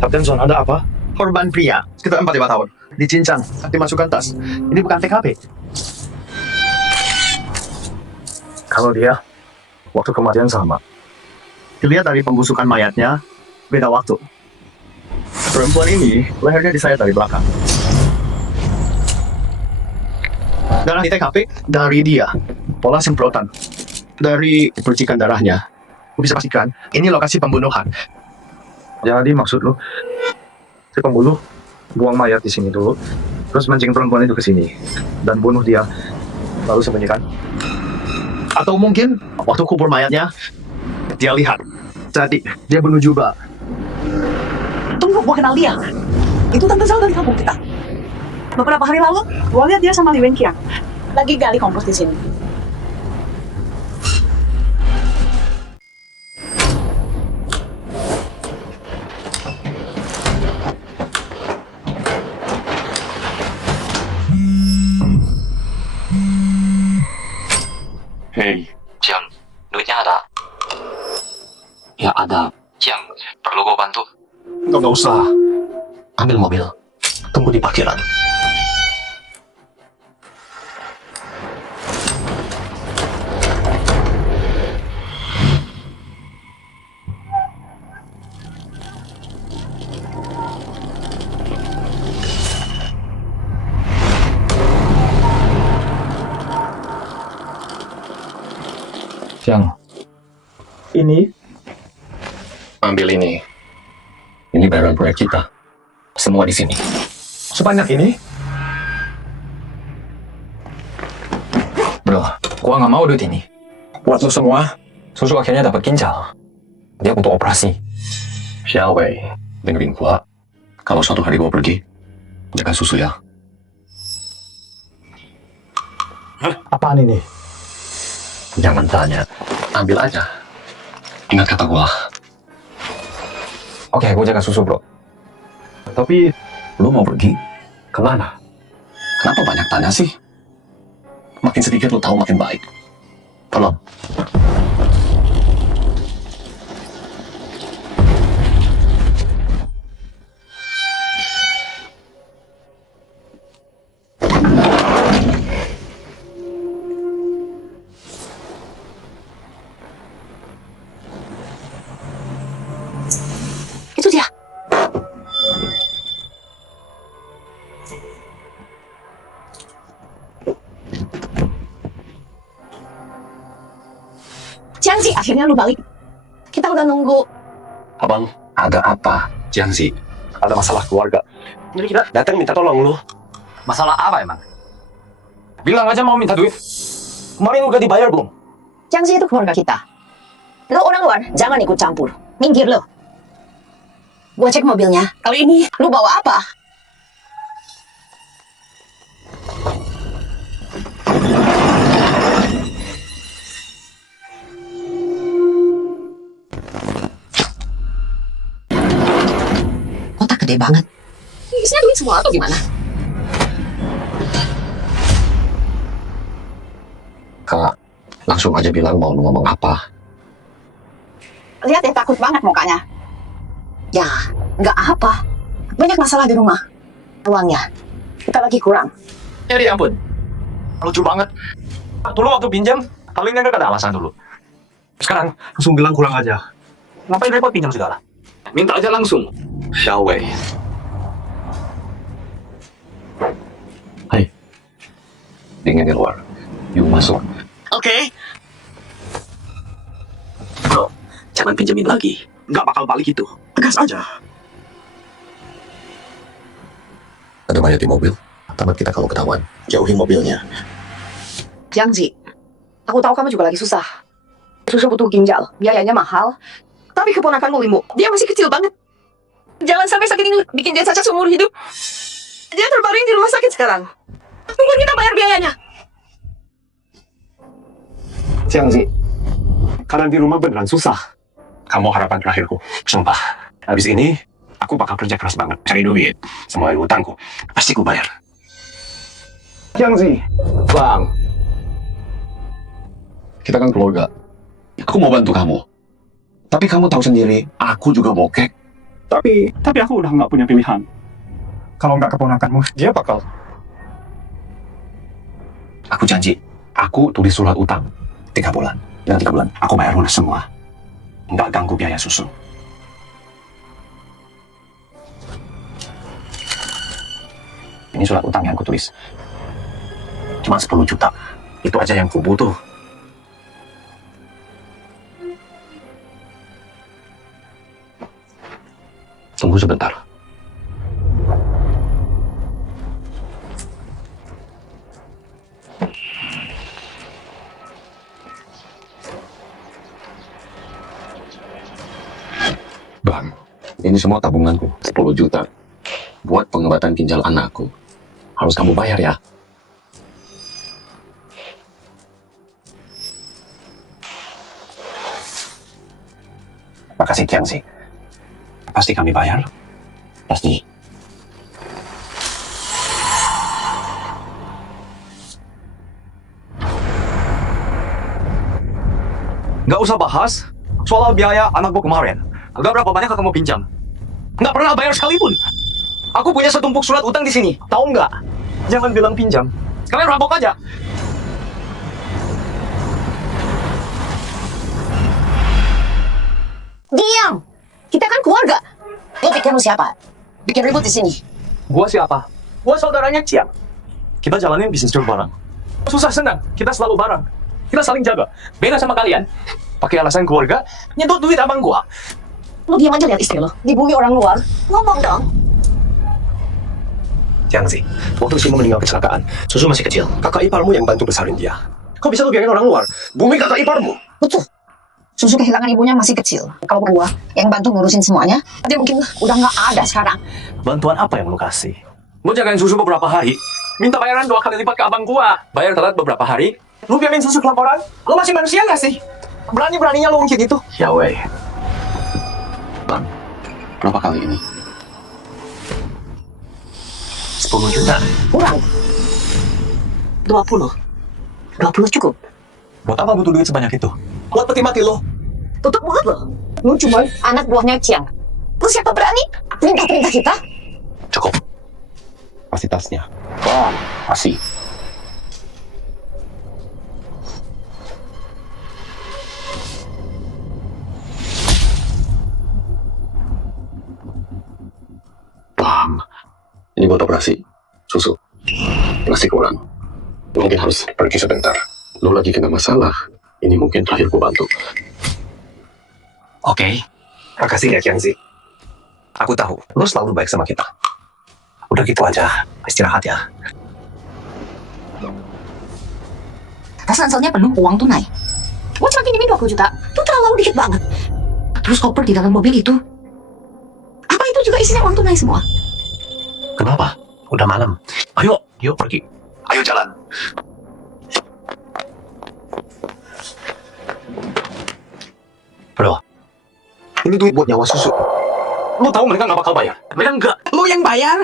Kapten Son, ada apa? Korban pria, sekitar 45 tahun. Dicincang, dimasukkan tas. Ini bukan TKP. Kalau dia, waktu kematian sama. Dilihat dari pembusukan mayatnya, beda waktu. Perempuan ini, lehernya disayat dari belakang. Darah di TKP dari dia. Pola semprotan. Dari percikan darahnya, aku bisa pastikan, ini lokasi pembunuhan. Jadi maksud lu, si pembunuh buang mayat di sini dulu, terus mancing perempuan itu ke sini dan bunuh dia, lalu sembunyikan. Atau mungkin, waktu kubur mayatnya, dia lihat. Jadi, dia bunuh juga. Tunggu, gua kenal dia. Itu Tante Zal dari kampung kita. Beberapa hari lalu, gua lihat dia sama Li Wenqiang lagi gali kompos di sini. Hei, Jiang, duitnya ada? Ya ada. Jiang, perlu gue bantu? Nggak usah. Ambil mobil. Tunggu di parkiran. Yang ini Ambil ini. Ini bayaran proyek kita. Semua di sini. sebanyak ini? Bro, gua nggak mau duit ini. Buat lu semua, susu akhirnya dapat ginjal. Dia untuk operasi. Xiaowei, dengerin gua. Kalau suatu hari gua pergi, jaga susu ya. Apaan ini? Jangan tanya. Ambil aja. Ingat kata gua. Oke, gua jaga susu, bro. Tapi Lu mau pergi? Kemana? Kenapa banyak tanya sih? Makin sedikit lu tahu makin baik. Tolong. Itu dia. Jiangzi, akhirnya lu balik. Kita udah nunggu. Abang, ada apa? Jiangzi, ada masalah keluarga. Jadi kita datang minta tolong lu. Masalah apa emang? Bilang aja mau minta duit. Kemarin udah dibayar belum? Jiangzi itu keluarga kita. Lo orang luar, jangan ikut campur. Minggir lo. Gua cek mobilnya. Kali ini, lu bawa apa? Kotak gede banget. Isinya duit semua atau gimana? Kak, langsung aja bilang mau lu ngomong apa. Lihat ya, takut banget mukanya. Ya, nggak apa. Banyak masalah di rumah. Uangnya, kita lagi kurang. Ya ampun. Lucu banget. Dulu waktu pinjam, paling nggak ada alasan dulu. Sekarang, Langsung bilang kurang aja. ngapain repot pinjam segala? Minta aja langsung. Xiaowei. Hai. Dingin di luar. Yuk masuk. Oke. Bro, jangan pinjemin lagi. Nggak bakal balik itu. Tegas aja. Ada mayat di mobil. Tamat kita kalau ketahuan. Jauhin mobilnya. Jiangzi, aku tahu kamu juga lagi susah. Susah butuh ginjal, biayanya mahal. Tapi keponakanmu Limu, dia masih kecil banget. Jangan sampai sakit ini bikin dia cacat seumur hidup. Dia terbaring di rumah sakit sekarang. Tunggu kita bayar biayanya. Jiangzi, keadaan di rumah beneran susah. Kamu harapan terakhirku. Sumpah. Habis ini, aku bakal kerja keras banget. Cari duit. Semua utangku. Pasti ku bayar. Jiangzi. Bang. Kita kan keluarga. Aku mau bantu kamu. Tapi kamu tahu sendiri, aku juga bokek. Tapi aku udah nggak punya pilihan. Kalau nggak keponakanmu, dia bakal. Aku janji, aku tulis surat utang 3 bulan. Dalam 3 bulan, aku bayar lunas semua. Nggak ganggu biaya susu. Ini surat utang yang aku tulis. Cuma 10 juta. Itu aja yang ku butuh. Tunggu sebentar. Bang, ini semua tabunganku, 10 juta. Buat pengobatan ginjal anakku. Harus kamu bayar ya. Makasih Kiangsi. Pasti kami bayar. Pasti. Nggak usah bahas soal biaya anak gua kemarin. Agak berapa banyak kamu pinjam? Nggak pernah bayar sekalipun. Aku punya setumpuk surat utang di sini. Tahu nggak? Jangan bilang pinjam. Kalian rampok aja. Diam! Kita kan keluarga. Lo pikir lu siapa? Bikin ribut di sini. Gua siapa? Gua saudaranya Ciang. Kita jalanin bisnis truk bareng. Susah senang, kita selalu bareng. Kita saling jaga. Beda sama kalian. Pakai alasan keluarga, nyedot duit abang gua. Lo diam aja lihat istri lo. Di bumi orang luar. Ngomong dong. Jiangzi, waktu Simo meninggal kecelakaan, Susu masih kecil. Kakak iparmu yang bantu besarin dia. Kau bisa lu biarin orang luar? Bumi kakak iparmu. Betul. Susu kehilangan ibunya masih kecil. Kalau gua yang bantu ngurusin semuanya, dia mungkin udah nggak ada sekarang. Bantuan apa yang lu kasih? Lu jagain susu beberapa hari, minta bayaran 2 kali lipat ke abang gua. Bayar telat beberapa hari, lu biarin susu kelaparan? Lu masih manusia nggak sih? Berani-beraninya lu ngungkit itu? Ya weh. Bang, berapa kali ini? 10 juta. Kurang. 20. 20 cukup. Buat apa butuh duit sebanyak itu? Buat peti mati lo. Tutup mulut lo. Lu cuma anak buahnya Ciang. Lu siapa berani perintah-perintah kita? Cukup. Pasti tasnya. Wah, pasti. Bang, ini buat operasi. Susu. Masih kurang. Mungkin harus pergi sebentar. Lo lagi kena masalah. Ini mungkin terakhir gue bantu. Oke. Makasih ya, Kiangzi. Aku tahu, lo selalu baik sama kita. Udah gitu aja, istirahat ya. Tas ranselnya penuh uang tunai. Gua cuma pinjemin 20 juta. Itu terlalu dikit banget. Terus koper di dalam mobil itu. Apa itu juga isinya uang tunai semua? Kenapa? Udah malam. Ayo, yuk pergi. Ayo jalan. Bro, ini duit buat nyawa susu. Lu tahu mereka nggak bakal bayar. Mereka nggak. Lu yang bayar.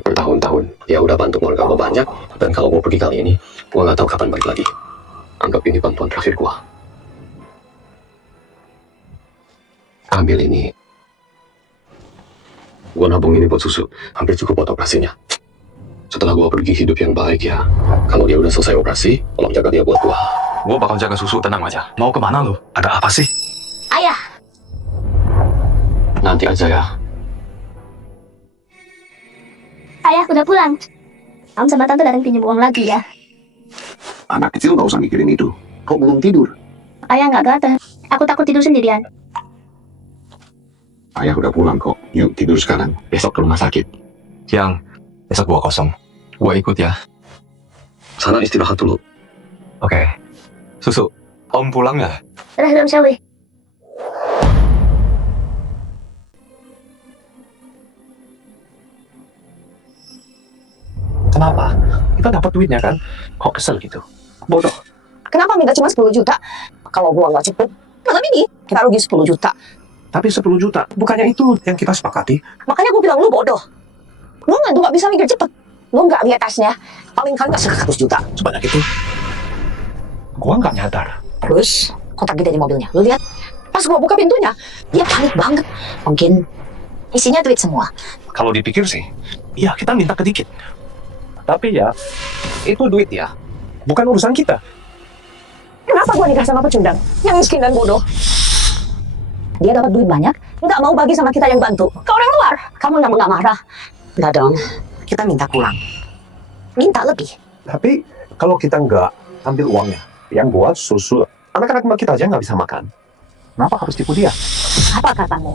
Bertahun-tahun, ya udah bantu keluarga lo banyak. Dan kalau mau pergi kali ini, gua nggak tahu kapan balik lagi. Anggap ini bantuan terakhir gua. Ambil ini. Gua nabung ini buat susu. Hampir cukup buat operasinya. Setelah gua pergi hidup yang baik ya. Kalau dia udah selesai operasi, tolong jaga dia buat gua. Gua bakal jaga susu, tenang aja. Mau kemana lu? Ada apa sih? Ayah, Nanti aja ya. Ayah udah pulang. Om sama Tante datang pinjam uang lagi ya. Anak kecil nggak usah mikirin itu. Kau belum tidur. Ayah nggak gata. Aku takut tidur sendirian. Ayah udah pulang kok. Yuk tidur sekarang. Besok ke rumah sakit. Yang besok gua kosong. Gua ikut ya. Sana istirahat dulu. Oke. Susu, Om pulang ya? Udah belum Syawi? Kenapa? Kita dapat duitnya kan? Kok kesel gitu? Bodoh. kenapa minta cuma 10 juta? Kalau gua nggak cukup, malam ini kita rugi 10 juta. Tapi 10 juta, bukannya itu yang kita sepakati? Makanya gua bilang lu bodoh. Lu nggak bisa mikir cepet. Lu nggak lihat tasnya. Paling kan nggak 100 juta. Sebanyak itu. Gua nggak nyadar. Terus kotak gede di mobilnya. Lu lihat Pas gua buka pintunya, dia panik banget. Mungkin isinya duit semua. Kalau dipikir sih, iya kita minta kedikit. Tapi ya, itu duit ya. Bukan urusan kita. Kenapa gua nikah sama pecundang? Yang miskin dan bodoh. Dia dapat duit banyak, nggak mau bagi sama kita yang bantu. Ke orang luar, kamu nggak marah? Nggak dong, kita minta kurang. Minta lebih. Tapi kalau kita nggak ambil uangnya, yang buat susu, anak-anak mbak kita aja nggak bisa makan. Kenapa harus tipu dia? Apa katamu?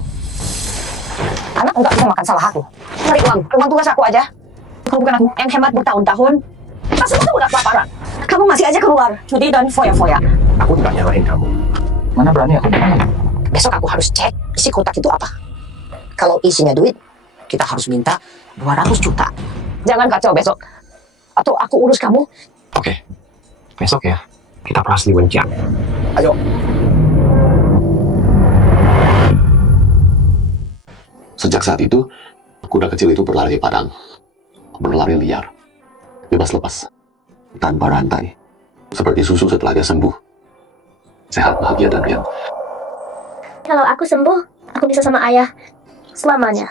Anak nggak bisa makan, salah aku. Cari uang tugas aku aja. Kalau bukan aku yang hemat bertahun-tahun, kita semua udah kelaparan. Kamu masih aja keluar, judi dan foya-foya. Aku nggak nyalahin kamu. Mana berani aku? Besok aku harus cek isi kotak itu apa. Kalau isinya duit, kita harus minta 200 juta. Jangan kacau besok. Atau aku urus kamu. Oke, besok ya, kita peras di Wencang. Ayo. Sejak saat itu, kuda kecil itu berlari di padang. Berlari liar. Bebas lepas. Tanpa rantai. Seperti susu setelah dia sembuh. Sehat, bahagia, dan riang. Kalau aku sembuh, aku bisa sama ayah selamanya.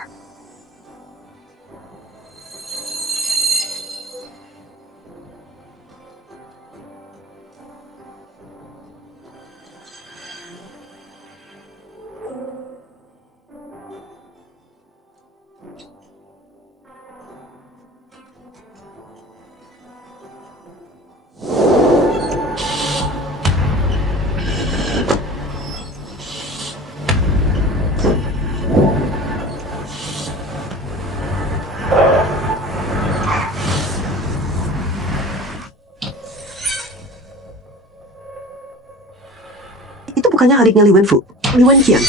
Itu bukannya adiknya Li Wenfu, Li Wenqian.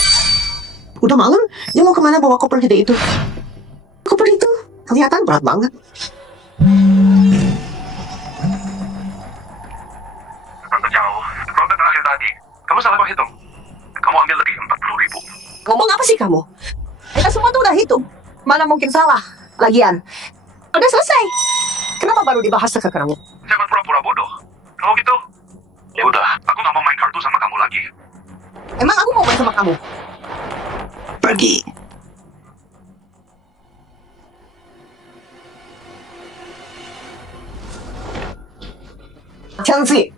Udah malam, dia mau kemana bawa koper gede itu? Koper itu kelihatan berat banget. Tante jauh. Ronde terakhir tadi. Kamu salah menghitung. Kamu ambil lagi 40.000. Ngomong apa sih kamu? Kita semua tuh udah hitung. Mana mungkin salah? Lagian, udah selesai. Kenapa baru dibahas sekarang? Jangan pura-pura bodoh. Kalau gitu, ya udah. Aku nggak mau main kartu sama kamu lagi. Emang aku mau main sama kamu? Pergi. Chelsea,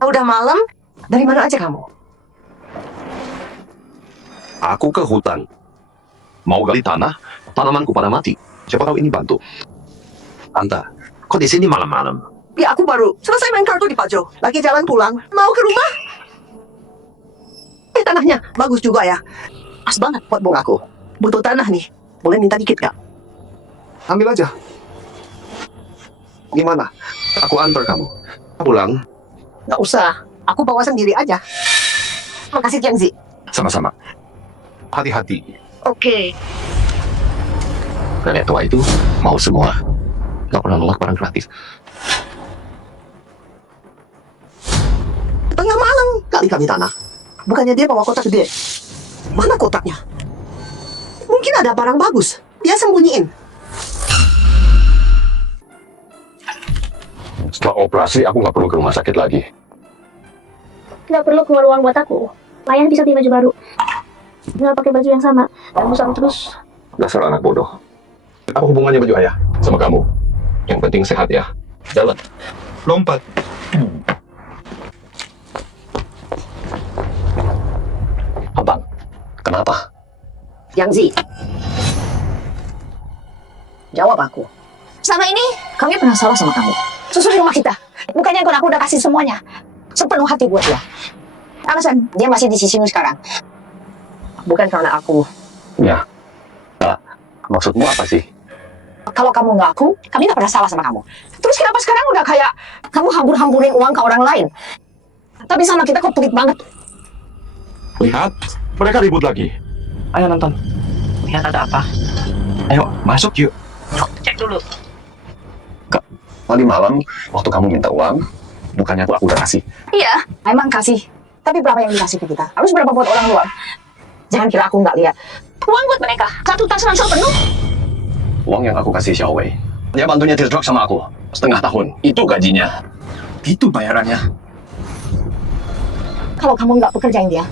udah malam. Dari mana aja kamu? Aku ke hutan. Mau gali tanah, tanamanku pada mati. Siapa tahu ini bantu. Anta, kok di sini malam-malam? Ya aku baru selesai main kartu di Pajo. Lagi jalan pulang. Mau ke rumah? Tanahnya bagus juga ya. Pas banget buat bungaku. Butuh tanah nih. Boleh minta dikit gak? Ambil aja. Gimana? Aku antar kamu. Pulang. Gak usah. Aku bawa sendiri aja. Makasih Chelsea. Sama-sama. Hati-hati. Oke. Nenek tua itu mau semua. Gak pernah nolak barang gratis. Tengah malam kali tanah. Bukannya dia bawa kotak gede. Mana kotaknya? Mungkin ada barang bagus. Dia sembunyiin. Setelah operasi, aku nggak perlu ke rumah sakit lagi. Nggak perlu keluar uang buat aku. Ayah bisa beli baju baru. Tinggal pakai baju yang sama. Kamu sama terus. Dasar anak bodoh. Apa hubungannya baju ayah? Sama kamu. Yang penting sehat ya. Jalan. Lompat. Abang, kenapa? Chelsea. Jawab aku. Selama ini, kami pernah salah sama kamu. Susu di rumah kita. Bukannya aku udah kasih semuanya. Sepenuh hati buat dia. Alasan, dia masih di sisimu sekarang. Bukan karena aku. Ya. Maksudmu apa sih? Kalau kamu nggak aku, kami nggak pernah salah sama kamu. Terus kenapa sekarang udah kayak kamu hambur-hamburin uang ke orang lain? Tapi sama kita kok pelit banget. Lihat, mereka ribut lagi. Ayo nonton. Lihat ada apa? Ayo, masuk yuk. Cek dulu. Tadi malam, waktu kamu minta uang, bukannya aku udah kasih. Iya, emang kasih. Tapi berapa yang dikasih ke kita? Harus berapa buat orang luar? Jangan kira aku nggak lihat. Uang buat mereka. Satu tas ransel penuh. Uang yang aku kasih Xiaowei. Dia bantunya tirdrok sama aku. Setengah tahun. Itu gajinya. Itu bayarannya. Kalau kamu nggak pekerjain dia,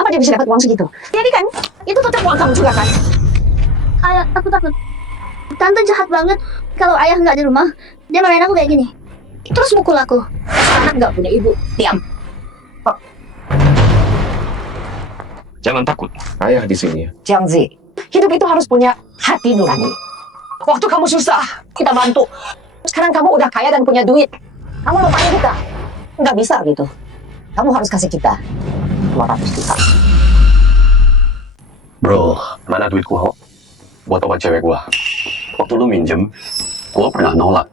Apa dia bisa dapat uang segitu? Jadi kan, itu tetap uang kamu juga kan? Ayah, aku takut. Tante jahat banget. Kalau ayah nggak di rumah, dia marahin aku kayak gini. Terus mukul aku. Anak nggak punya ibu. Diam. Jangan takut. Ayah di sini. Jiang Zi, hidup itu harus punya hati nurani. Waktu kamu susah, kita bantu. Sekarang kamu udah kaya dan punya duit. Kamu mau tanya kita? Nggak bisa gitu. Kamu harus kasih kita 200 juta. Bro, mana duit gua? Buat obat cewek gua. Waktu lu minjem, gua pernah nolak.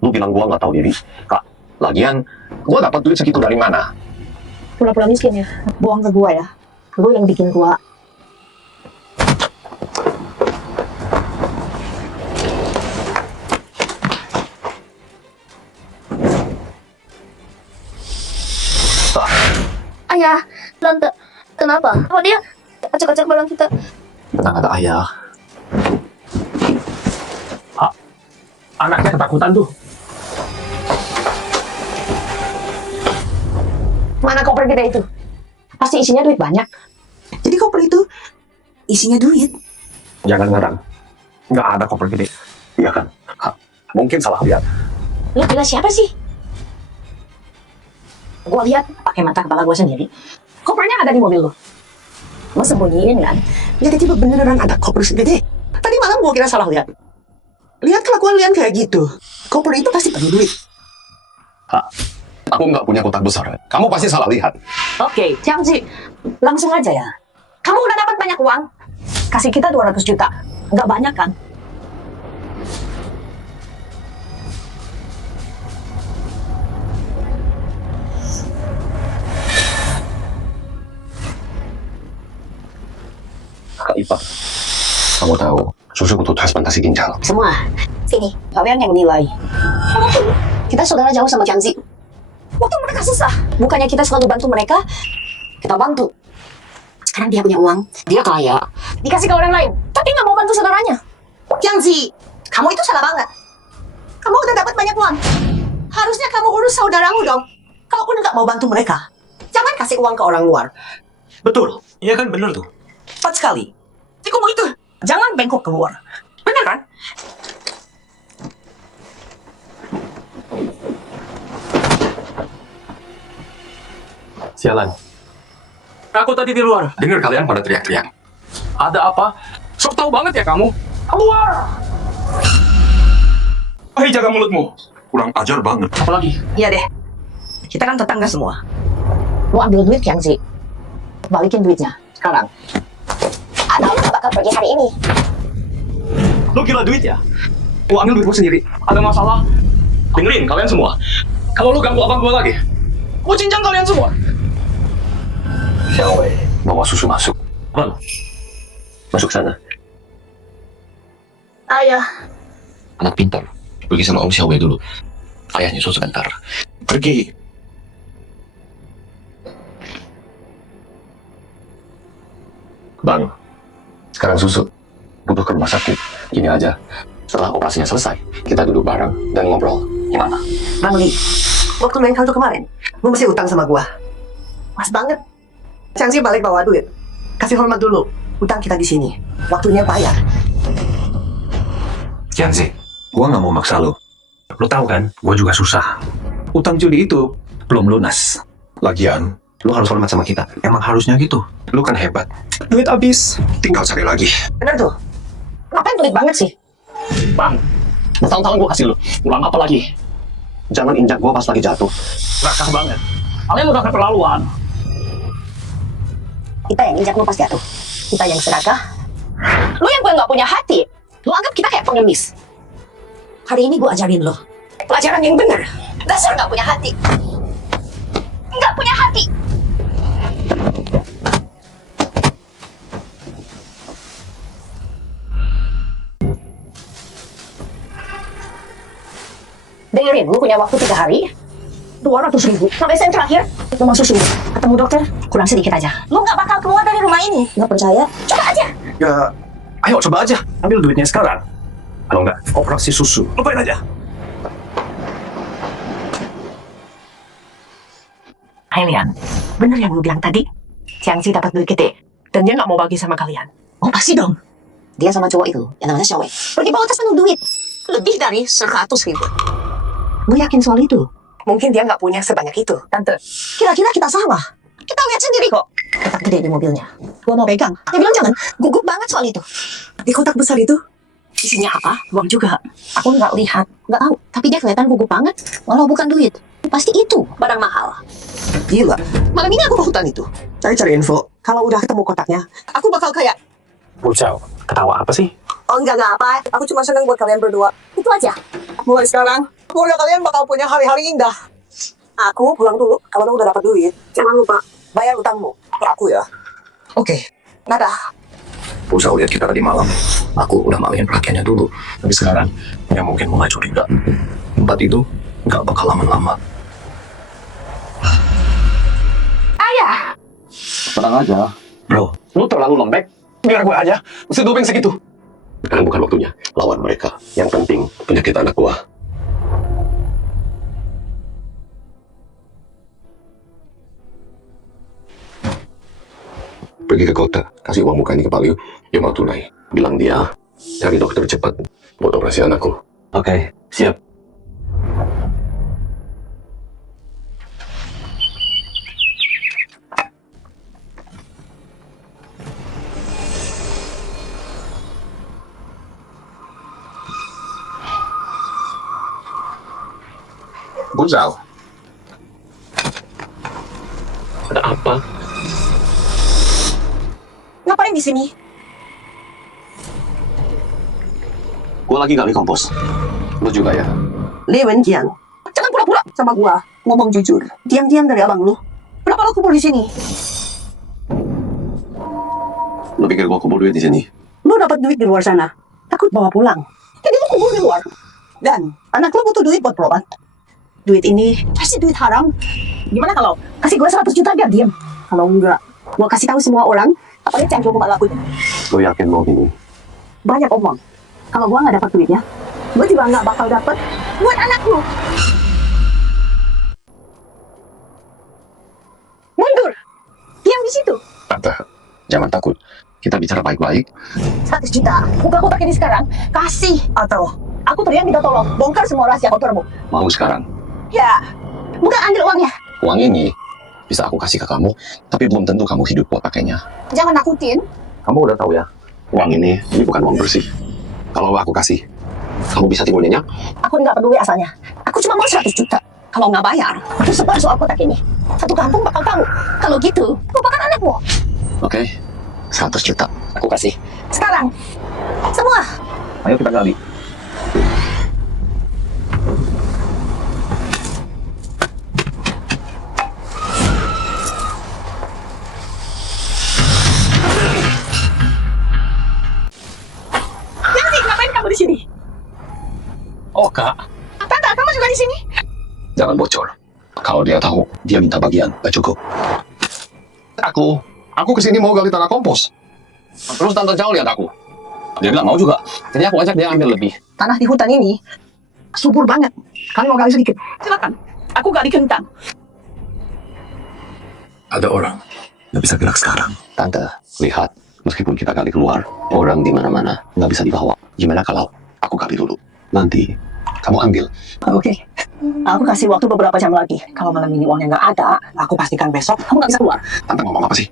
Lu bilang gua nggak tahu diri. Kak, lagian gua dapat duit segitu dari mana? Pura-pura miskin ya. Buang ke gua ya. Lu yang bikin gua. Ayah, tante, kenapa? Kok dia acak-acak barang kita? Tenang ada ayah. Anaknya ketakutan tuh. Mana koper gede itu? Pasti isinya duit banyak. Jadi koper itu isinya duit. Jangan ngarang. Nggak ada koper gede. Iya kan? Kak, mungkin salah lihat. Lu kira siapa sih? Gua lihat pakai mata kepala gua sendiri. Kopernya ada di mobil lu. Lu sembunyiin kan? Ya tiba beneran ada koper segede. Tadi malam gua kira salah lihat. Lihat kelakuan Lian kayak gitu. Koper itu pasti penuh duit. Kak, aku nggak punya kotak besar. Kamu pasti salah lihat. Oke, Jiang Zi, langsung aja ya. Kamu udah dapat banyak uang. Kasih kita 200 juta. Nggak banyak kan? Kak Ipa, kamu tahu susu untuk transplantasi ginjal. Semua. Sini, kalian yang nilai. Kita saudara jauh sama Jiang Zi. Waktu mereka susah, bukannya kita selalu bantu mereka, kita bantu. Sekarang dia punya uang, dia kaya, dikasih ke orang lain, tapi nggak mau bantu saudaranya. Jiang Zi, kamu itu salah banget. Kamu udah dapat banyak uang. Harusnya kamu urus saudaramu dong. Kalau kamu nggak mau bantu mereka, jangan kasih uang ke orang luar. Betul. Iya kan bener tuh. Cepat sekali. Jadi kamu itu, jangan bengkok keluar. Benar kan? Sialan. Aku tadi di luar. Dengar kalian pada teriak-teriak. Ada apa? Sok tahu banget ya kamu. Keluar! Hei, jaga mulutmu. Kurang ajar banget. Apalagi? Iya deh. Kita kan tetangga semua. Lu ambil duit Jiang Zi. Balikin duitnya sekarang. Atau lu bakal pergi hari ini. Lu gila duit ya? Gua ambil duit gua sendiri. Ada masalah? Dengerin kalian semua. Kalau lu ganggu abang gua lagi, gua cincang kalian semua. Xiao Wei, bawa susu masuk. Mana? Masuk sana. Ayah, Anak pintar. Pergi sama Om Xiao Wei dulu. Ayah nyusul sebentar. Pergi. Bang, sekarang susu. Butuh ke rumah sakit. Gini aja. Setelah operasinya selesai, kita duduk bareng dan ngobrol. Gimana? Bang Li, waktu main kaldu kemarin, lu masih utang sama gua. Pas banget. Jiang Zi balik bawa duit. Kasih hormat dulu. Utang kita di sini. Waktunya bayar. Jiang Zi, gua nggak mau maksa lu. Lu tahu kan, gua juga susah. Utang judi itu belum lunas. Lagian, lu harus hormat sama kita. Emang harusnya gitu. Lu kan hebat. Duit habis, tinggal cari lagi. Bener tuh. Ngapain pelit banget sih? Bang, bertahun-tahun gua kasih lu. Kurang apa lagi? Jangan injak gua pas lagi jatuh. Rakah banget. Kalian udah keterlaluan. Kita yang injak lu pas jatuh. Kita yang serakah. Lu yang gue nggak punya hati. Lu anggap kita kayak pengemis. Hari ini gue ajarin lo. Pelajaran yang benar. Dasar nggak punya hati. Nggak punya hati. Dengerin, lu punya waktu 3 hari. 200.000 sampai sen terakhir lu mau susu ketemu dokter kurang sedikit aja lu nggak bakal keluar dari rumah ini nggak percaya coba aja Ya, ayo coba aja. Ambil duitnya sekarang. Kalau nggak, operasi susu. Lupain aja. Hai Lian bener yang lu bilang tadi Xiangxi dapat duit gede. Dan dia nggak mau bagi sama kalian. Oh pasti dong. Dia sama cowok itu, yang namanya Xiaowei, pergi bawa tas penuh duit. Lebih dari 100.000. Gue yakin soal itu. Mungkin dia nggak punya sebanyak itu. Tante, Kira-kira kita salah. Kita lihat sendiri kok. Kotak gede di mobilnya. Gua mau pegang. Dia bilang jangan. Gugup banget soal itu. Di kotak besar itu, isinya apa? Uang juga. aku nggak lihat, nggak tahu. Tapi dia kelihatan gugup banget. Walau bukan duit. Pasti itu barang mahal. Gila. Malam ini aku ke hutan itu. Cari-cari info. Kalau udah ketemu kotaknya, aku bakal kayak, Bocah, ketawa apa sih? oh enggak apa. Aku cuma seneng buat kalian berdua. Itu aja. Mulai sekarang, keluarga kalian bakal punya hari-hari indah. Aku pulang dulu. Kalau udah dapat duit, jangan lupa bayar utangmu ke aku ya. Oke. Dadah. Usah lihat kita tadi malam. Aku udah malihin perhatiannya dulu. Tapi sekarang, ya mungkin mulai curiga. Tempat itu nggak bakal lama-lama. Ayah! Tenang aja. Bro, lu terlalu lembek. Biar gue aja. Mesti doping segitu. Sekarang bukan waktunya lawan mereka. Yang penting penyakit anak gua. Pergi ke kota, kasih uang muka ini ke Palio, dia mau tunai. Bilang dia, cari dokter cepat buat operasi anakku. Oke, siap. Gonzal. Ada apa? Ngapain di sini? Gua lagi gali kompos. Lu juga ya? Li Wenjian. Jangan pura-pura sama gua. Ngomong jujur. Diam-diam dari abang lu. Berapa lo kubur di sini? Lu pikir gua kubur duit di sini? Lu dapat duit di luar sana. Takut bawa pulang. Jadi lu kubur di luar. Dan anak lu butuh duit buat berobat. Duit ini pasti duit haram. Gimana kalau kasih gua 100 juta biar diam? Kalau enggak, gua kasih tahu semua orang apa yang gua bakal lakuin. Lu yakin mau gini? Banyak omong. Kalau gua nggak dapat duitnya, gua juga nggak bakal dapat buat anak lu. Mundur. Diam di situ. Tante, jangan takut. Kita bicara baik-baik. 100 juta. Buka kotak ini sekarang. Kasih. Atau aku teriak minta tolong. Bongkar semua rahasia kotormu. Mau sekarang. Ya. Bukan ambil uangnya. Uang ini bisa aku kasih ke kamu, tapi belum tentu kamu hidup buat pakainya. Jangan nakutin. Kamu udah tahu ya, uang ini bukan uang bersih. Kalau aku kasih, kamu bisa tidur nyenyak? Aku nggak peduli asalnya. Aku cuma mau 100 juta. Kalau nggak bayar, aku sebar soal kotak ini. Satu kampung bakal tahu. Kalau gitu, lupakan anakmu. Oke, 100 juta. Aku kasih. Sekarang. Semua. Ayo kita gali. Yangzi, ngapain kamu di sini? Oh, Kak. Tante, kamu juga di sini? Jangan bocor. Kalau dia tahu, dia minta bagian, gak cukup. Aku kesini mau gali tanah kompos. Terus Tante Jauh lihat aku. Dia bilang mau juga. Jadi aku ajak dia ambil lebih. Tanah di hutan ini subur banget. Kalian mau gali sedikit? Silakan. Aku gali kentang. Ada orang. Nggak bisa gerak sekarang. Tante, lihat. Meskipun kita gali keluar, orang di mana-mana nggak bisa dibawa. Gimana kalau aku gali dulu? Nanti kamu ambil. Oke. Aku kasih waktu beberapa jam lagi. Kalau malam ini uangnya nggak ada, aku pastikan besok kamu nggak bisa keluar. Tante ngomong apa sih?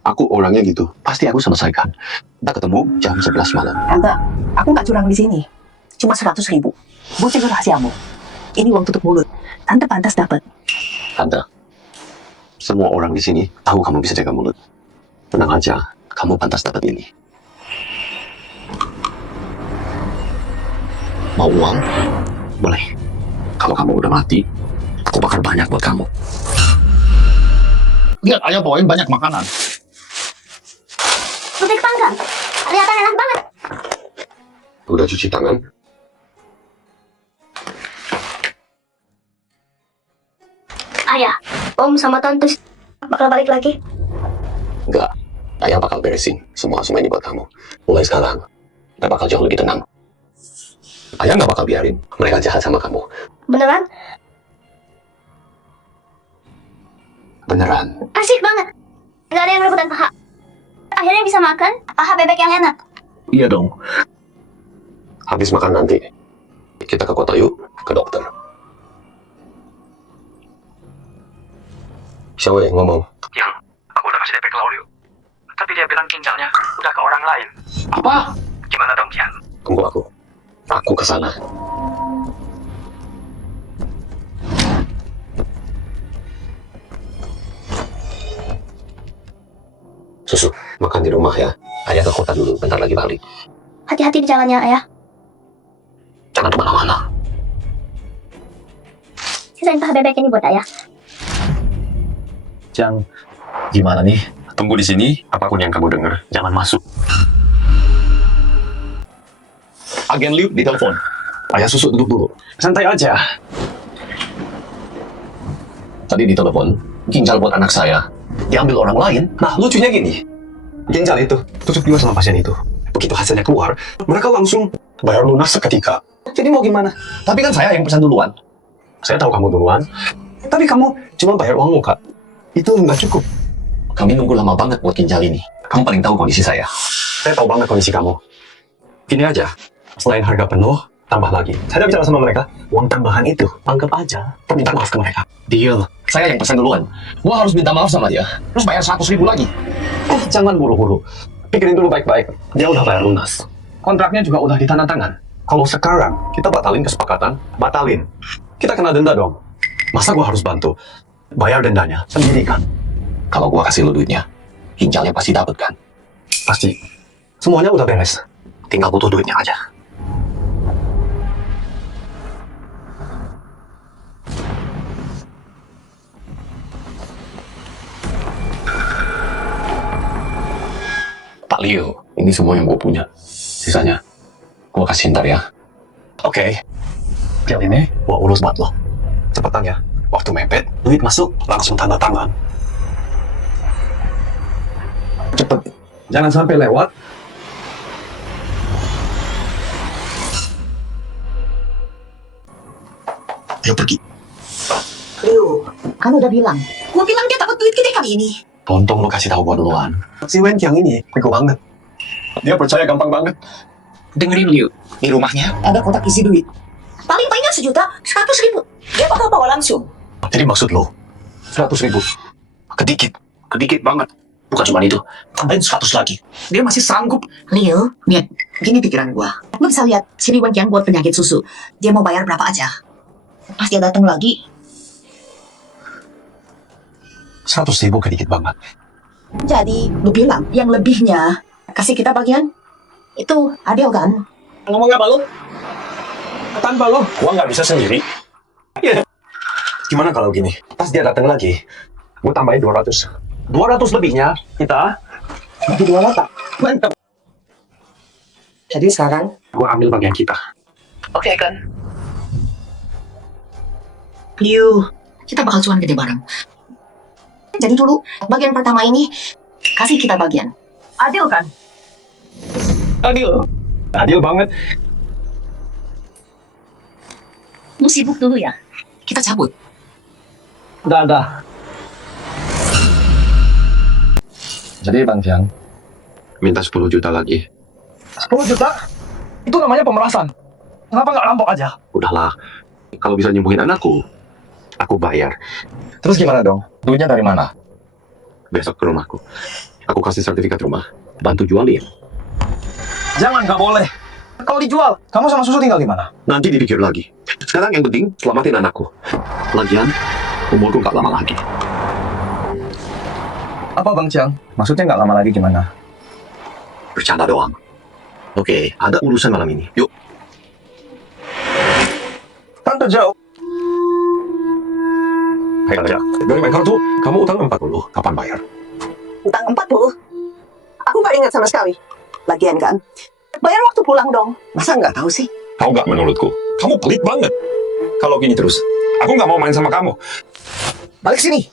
Aku orangnya gitu. Pasti aku selesaikan. Kita ketemu jam 11 malam. Tante, aku nggak curang di sini. Cuma 100.000. Buat jaga rahasiamu. Ini uang tutup mulut. Tante pantas dapat. Tante, semua orang di sini tahu kamu bisa jaga mulut. Tenang aja, kamu pantas dapat ini. Mau uang? Boleh. Kalau kamu udah mati, aku bakar banyak buat kamu. Lihat ayah bawain banyak makanan. Roti panggang. Kelihatan enak banget. Udah cuci tangan? Ayah, Om sama Tante bakal balik lagi. Enggak. Ayah bakal beresin semua ini buat kamu. Mulai sekarang, kita bakal jauh lebih tenang. Ayah nggak bakal biarin mereka jahat sama kamu. Beneran? Beneran. Asik banget. Gak ada yang rebutan paha. Akhirnya bisa makan paha bebek yang enak. Iya dong. Habis makan nanti, kita ke kota yuk, ke dokter. Siapa yang ngomong? Yang, aku udah kasih DP ke Laurel. Tapi dia bilang ginjalnya udah ke orang lain. Apa? Gimana dong, Yang? Tunggu aku. Aku ke sana. Susu, makan di rumah ya. Ayah ke kota dulu, bentar lagi balik. Hati-hati di jalannya, Ayah. Jangan kemana-mana. Sisain paha bebek ini buat Ayah. Jang, gimana nih? Tunggu di sini, apapun yang kamu dengar, jangan masuk. Agen Liu di telepon. Ayah Susu duduk dulu. Santai aja. Tadi di telepon, ginjal buat anak saya diambil orang lain. Nah, lucunya gini. Ginjal itu tutup juga sama pasien itu. Begitu hasilnya keluar, mereka langsung bayar lunas seketika. Jadi mau gimana? Tapi kan saya yang pesan duluan. Saya tahu kamu duluan, tapi kamu cuma bayar uang muka. Itu nggak cukup. Kami nunggu lama banget buat ginjal ini. Kamu paling tahu kondisi saya. Saya tahu banget kondisi kamu. Gini aja, selain harga penuh, tambah lagi. Saya udah bicara sama mereka, uang tambahan itu, anggap aja permintaan maaf ke mereka. Deal. Saya yang pesan duluan. Gua harus minta maaf sama dia. Terus bayar 100.000 lagi. Jangan buru-buru. Pikirin dulu baik-baik. Dia udah bayar lunas. Kontraknya juga udah ditandatangan. Kalau sekarang kita batalin kesepakatan, batalin. Kita kena denda dong. Masa gua harus bantu? Bayar dendanya sendiri kan? Kalau gua kasih lu duitnya, ginjalnya pasti dapet kan? Pasti. Semuanya udah beres. Tinggal butuh duitnya aja. Pak Leo, ini semua yang gue punya. Sisanya, gue kasih ntar ya. Oke. Deal ini gua urus buat lo. Cepetan ya. Waktu mepet, duit masuk, langsung tanda tangan. Cepet. Jangan sampai lewat. Ayo pergi. Liu, kan udah bilang. Gua bilang dia takut duit kita kali ini. Untung lo kasih tahu gua duluan. Si Wen yang ini, bego banget. Dia percaya gampang banget. Dengerin Liu, di rumahnya Ada kotak isi duit. Paling banyak 1.100.000. Dia bakal bawa langsung. Jadi maksud lo, 100.000. Kedikit. Kedikit banget. Bukan cuma itu. Tambahin 100 lagi. dia masih sanggup. Liu, lihat. Gini pikiran gua. Lu bisa lihat si Wen yang buat penyakit susu. Dia mau bayar berapa aja. Pas dia datang lagi, 100.000 kedikit banget. jadi lu bilang yang lebihnya kasih kita bagian. Itu adil kan? Ngomong apa lo? Tanpa lo, gua nggak bisa sendiri. Iya. Gimana kalau gini? Pas dia datang lagi, gua tambahin 200. 200 lebihnya, kita bagi 2 rata. Mantap. Jadi sekarang, gua ambil bagian kita. Oke kan? Liu, kita bakal cuan gede bareng. Jadi dulu, bagian pertama ini kasih kita bagian. Adil kan? Adil. Adil banget. Lu sibuk dulu ya. Kita cabut. Udah. Jadi Bang Jiang, Minta 10 juta lagi. 10 juta? Itu namanya pemerasan. Kenapa nggak rampok aja? Udahlah, kalau bisa nyembuhin anakku, aku bayar. Terus gimana dong? Duitnya dari mana? Besok ke rumahku. Aku kasih sertifikat rumah. Bantu jualin. Jangan, nggak boleh. Kalau dijual, kamu sama Susu tinggal di mana? Nanti dipikir lagi. Sekarang yang penting, selamatin anakku. Lagian, umurku nggak lama lagi. Apa Bang Jiang? Maksudnya nggak lama lagi gimana? Bercanda doang. Oke, ada urusan malam ini. Yuk. Tante jauh. Hei Raja, dari main kartu, kamu utang 40. Kapan bayar? Utang 40? Aku nggak ingat sama sekali. Lagian kan, bayar waktu pulang dong. Masa nggak tahu sih? Tahu nggak menurutku? Kamu pelit banget. Kalau gini terus, aku nggak mau main sama kamu. Balik sini.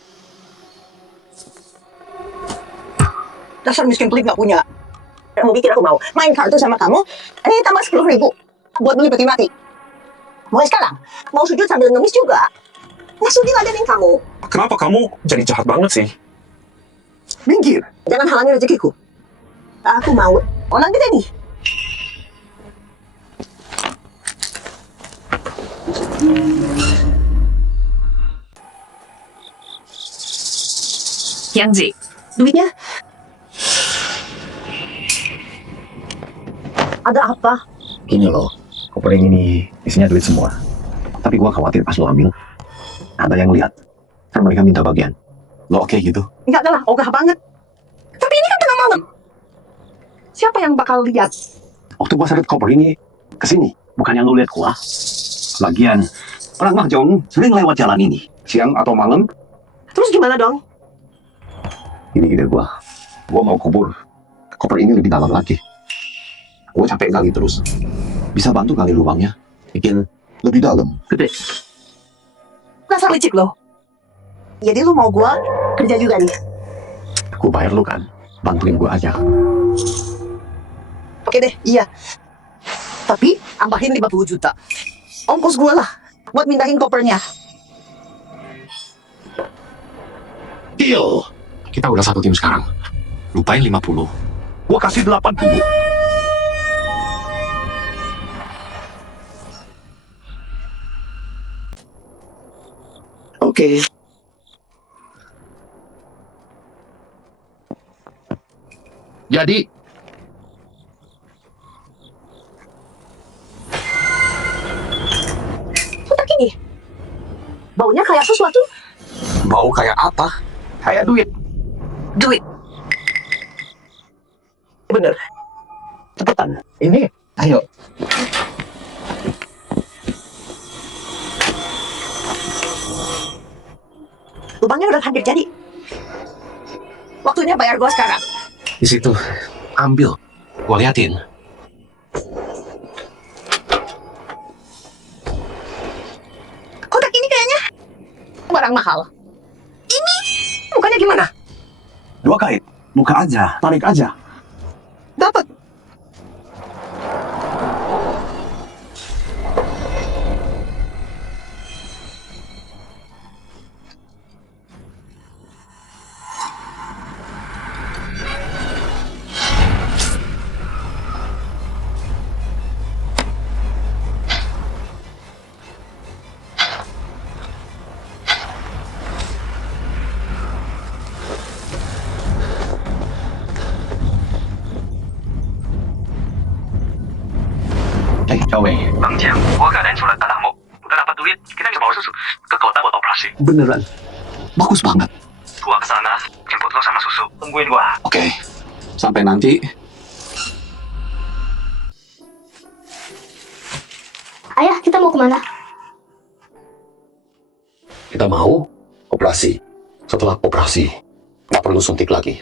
Dasar miskin pelit nggak punya. Kamu pikir aku mau main kartu sama kamu? Ini tambah 10.000 buat beli peti mati. Mulai sekarang, mau sujud sambil ngemis juga. Nggak sudi ladenin kamu. Kenapa kamu jadi jahat banget sih? Minggir. Jangan halangi rezekiku. Aku mau. Orang gede nih. Yang Ji, duitnya Ada apa? Gini loh, koper ini isinya duit semua. Tapi gua khawatir pas lo ambil, ada yang lihat. Kan mereka minta bagian. Lo oke gitu? Enggak adalah ogah banget. Tapi ini kan tengah malam. Siapa yang bakal lihat? Waktu gua seret koper ini kesini, bukan yang lo lihat gua. Lagian, orang mahjong sering lewat jalan ini, siang atau malam. Terus gimana dong? Ini ide gua mau kubur koper ini lebih dalam lagi. Gua capek gali terus. Bisa bantu gali lubangnya, bikin lebih dalam, gede. Dasar licik lo. Jadi lu mau gua kerja juga nih? Gua bayar lu kan, bantuin gua aja. Oke deh, iya. Tapi tambahin 50 juta. Ongkos gua lah buat mindahin kopernya. Deal. Kita udah satu tim sekarang. Lupain 50. Gua kasih 80. Oke. Jadi, Kotak ini baunya kayak sesuatu. bau kayak apa? Kayak duit. Duit. Bener. Cepetan. Ini, ayo. Lubangnya udah hampir jadi. Waktunya bayar gua sekarang. Di situ. Ambil. Gua liatin. Kotak ini kayaknya barang mahal. Ini bukannya gimana? 2 kait. Buka aja. Tarik aja. Dapat. Cawe. Bang Jiang, gua keadaan surat tanahmu. Udah dapat duit, kita bisa bawa susu ke kota buat operasi. Beneran. Bagus banget. Gua kesana, jemput lo sama susu. Tungguin gua. Oke. Sampai nanti. Ayah, kita mau kemana? Kita mau operasi. Setelah operasi, nggak perlu suntik lagi.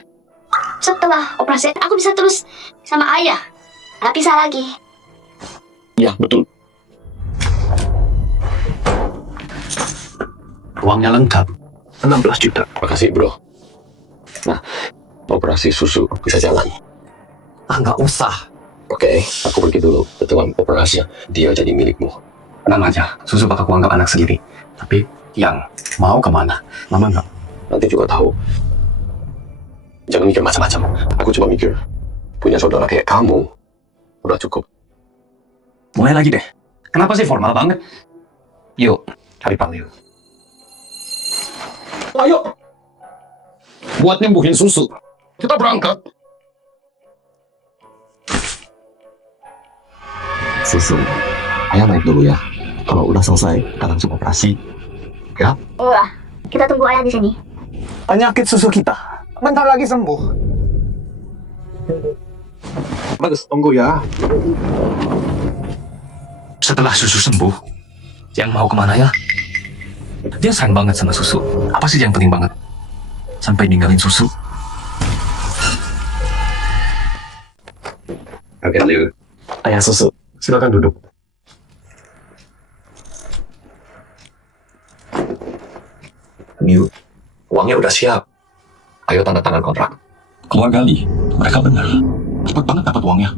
Setelah operasi, aku bisa terus sama ayah. Nggak pisah lagi. Ya, betul. Uangnya lengkap. 16 juta. Makasih, bro. Nah, operasi susu bisa jalan. Nggak usah. Oke, aku pergi dulu. Setelah operasinya, dia jadi milikmu. Tenang aja. Susu bakal kuanggap anak sendiri. Tapi, yang mau kemana? Mama nggak. Nanti juga tahu. Jangan mikir macam-macam. Aku coba mikir. Punya saudara kayak kamu, udah cukup. Mulai lagi deh. Kenapa sih formal banget? Yuk, cari Panglio. Ayo. Buat nyembuhin susu. Kita berangkat. Susu. Ayah naik dulu ya. Kalau udah selesai, kita langsung operasi. Ya? Wah, kita tunggu ayah di sini. Penyakit susu kita. Bentar lagi sembuh. Bagus, tunggu ya. Setelah susu sembuh, yang mau kemana ya? Dia sayang banget sama susu. Apa sih yang penting banget? Sampai ninggalin susu. Oke, Liu. Ayah susu. Silakan duduk. Liu, uangnya udah siap. Ayo tanda tangan kontrak. Keluar gali. Mereka benar. Cepet banget dapat uangnya.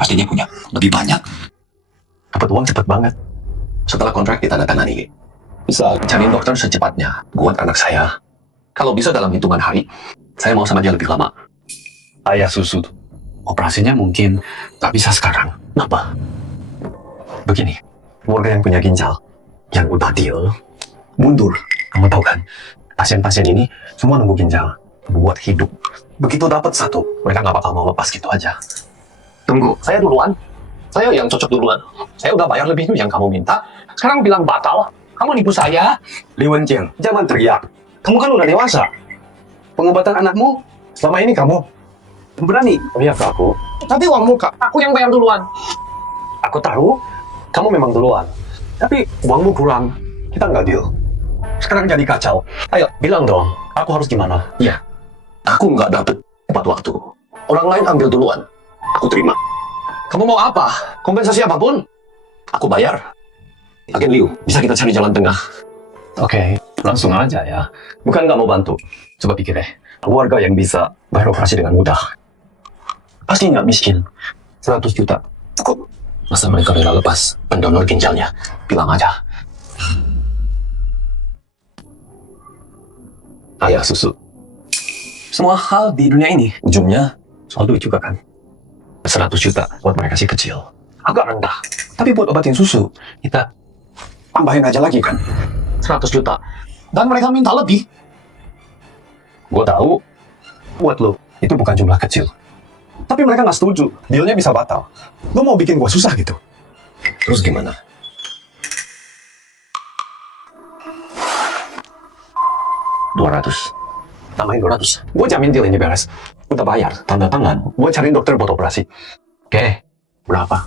Pasti dia punya lebih banyak. Dapat uang cepet banget. Setelah kontrak ditandatangani, bisa cari dokter secepatnya buat anak saya. Kalau bisa dalam hitungan hari. Saya mau sama dia lebih lama. Ayah susu. Operasinya mungkin tak bisa sekarang. Kenapa? Begini, keluarga yang punya ginjal, yang udah deal, mundur. Kamu tahu kan, pasien-pasien ini semua nunggu ginjal buat hidup. Begitu dapat satu, mereka nggak bakal mau lepas gitu aja. Tunggu, saya duluan. Saya yang cocok duluan. Saya udah bayar lebih dulu yang kamu minta. Sekarang bilang batal. Kamu nipu saya. Li Wenjiang, jangan teriak. Kamu kan udah dewasa. Pengobatan anakmu, selama ini kamu berani. Iya ke aku. Tapi uangmu kak, aku yang bayar duluan. Aku tahu, kamu memang duluan. Tapi uangmu kurang, kita nggak deal. Sekarang jadi kacau. Ayo, bilang dong, aku harus gimana? Iya. Aku nggak dapet tepat waktu. Orang lain ambil duluan. Aku terima. Kamu mau apa? Kompensasi apapun. Aku bayar. Agen Liu, bisa kita cari jalan tengah. Oke, langsung aja ya. Bukan nggak mau bantu. Coba pikir deh, keluarga yang bisa bayar operasi dengan mudah. Pasti nggak miskin. 100 juta. Cukup. Masa mereka rela lepas pendonor ginjalnya? Bilang aja. Ayah susu. Semua hal di dunia ini, ujungnya soal duit juga kan. 100 juta buat mereka sih kecil. Agak rendah. Tapi buat obatin susu, kita tambahin aja lagi kan. 100 juta. Dan mereka minta lebih. Gue tahu, buat lo, itu bukan jumlah kecil. Tapi mereka nggak setuju, dealnya bisa batal. Lo mau bikin gue susah gitu? Terus gimana? Tambahin 200. Gue jamin deal ini beres. Udah bayar, tanda tangan. Gue cariin dokter buat operasi. Oke, berapa?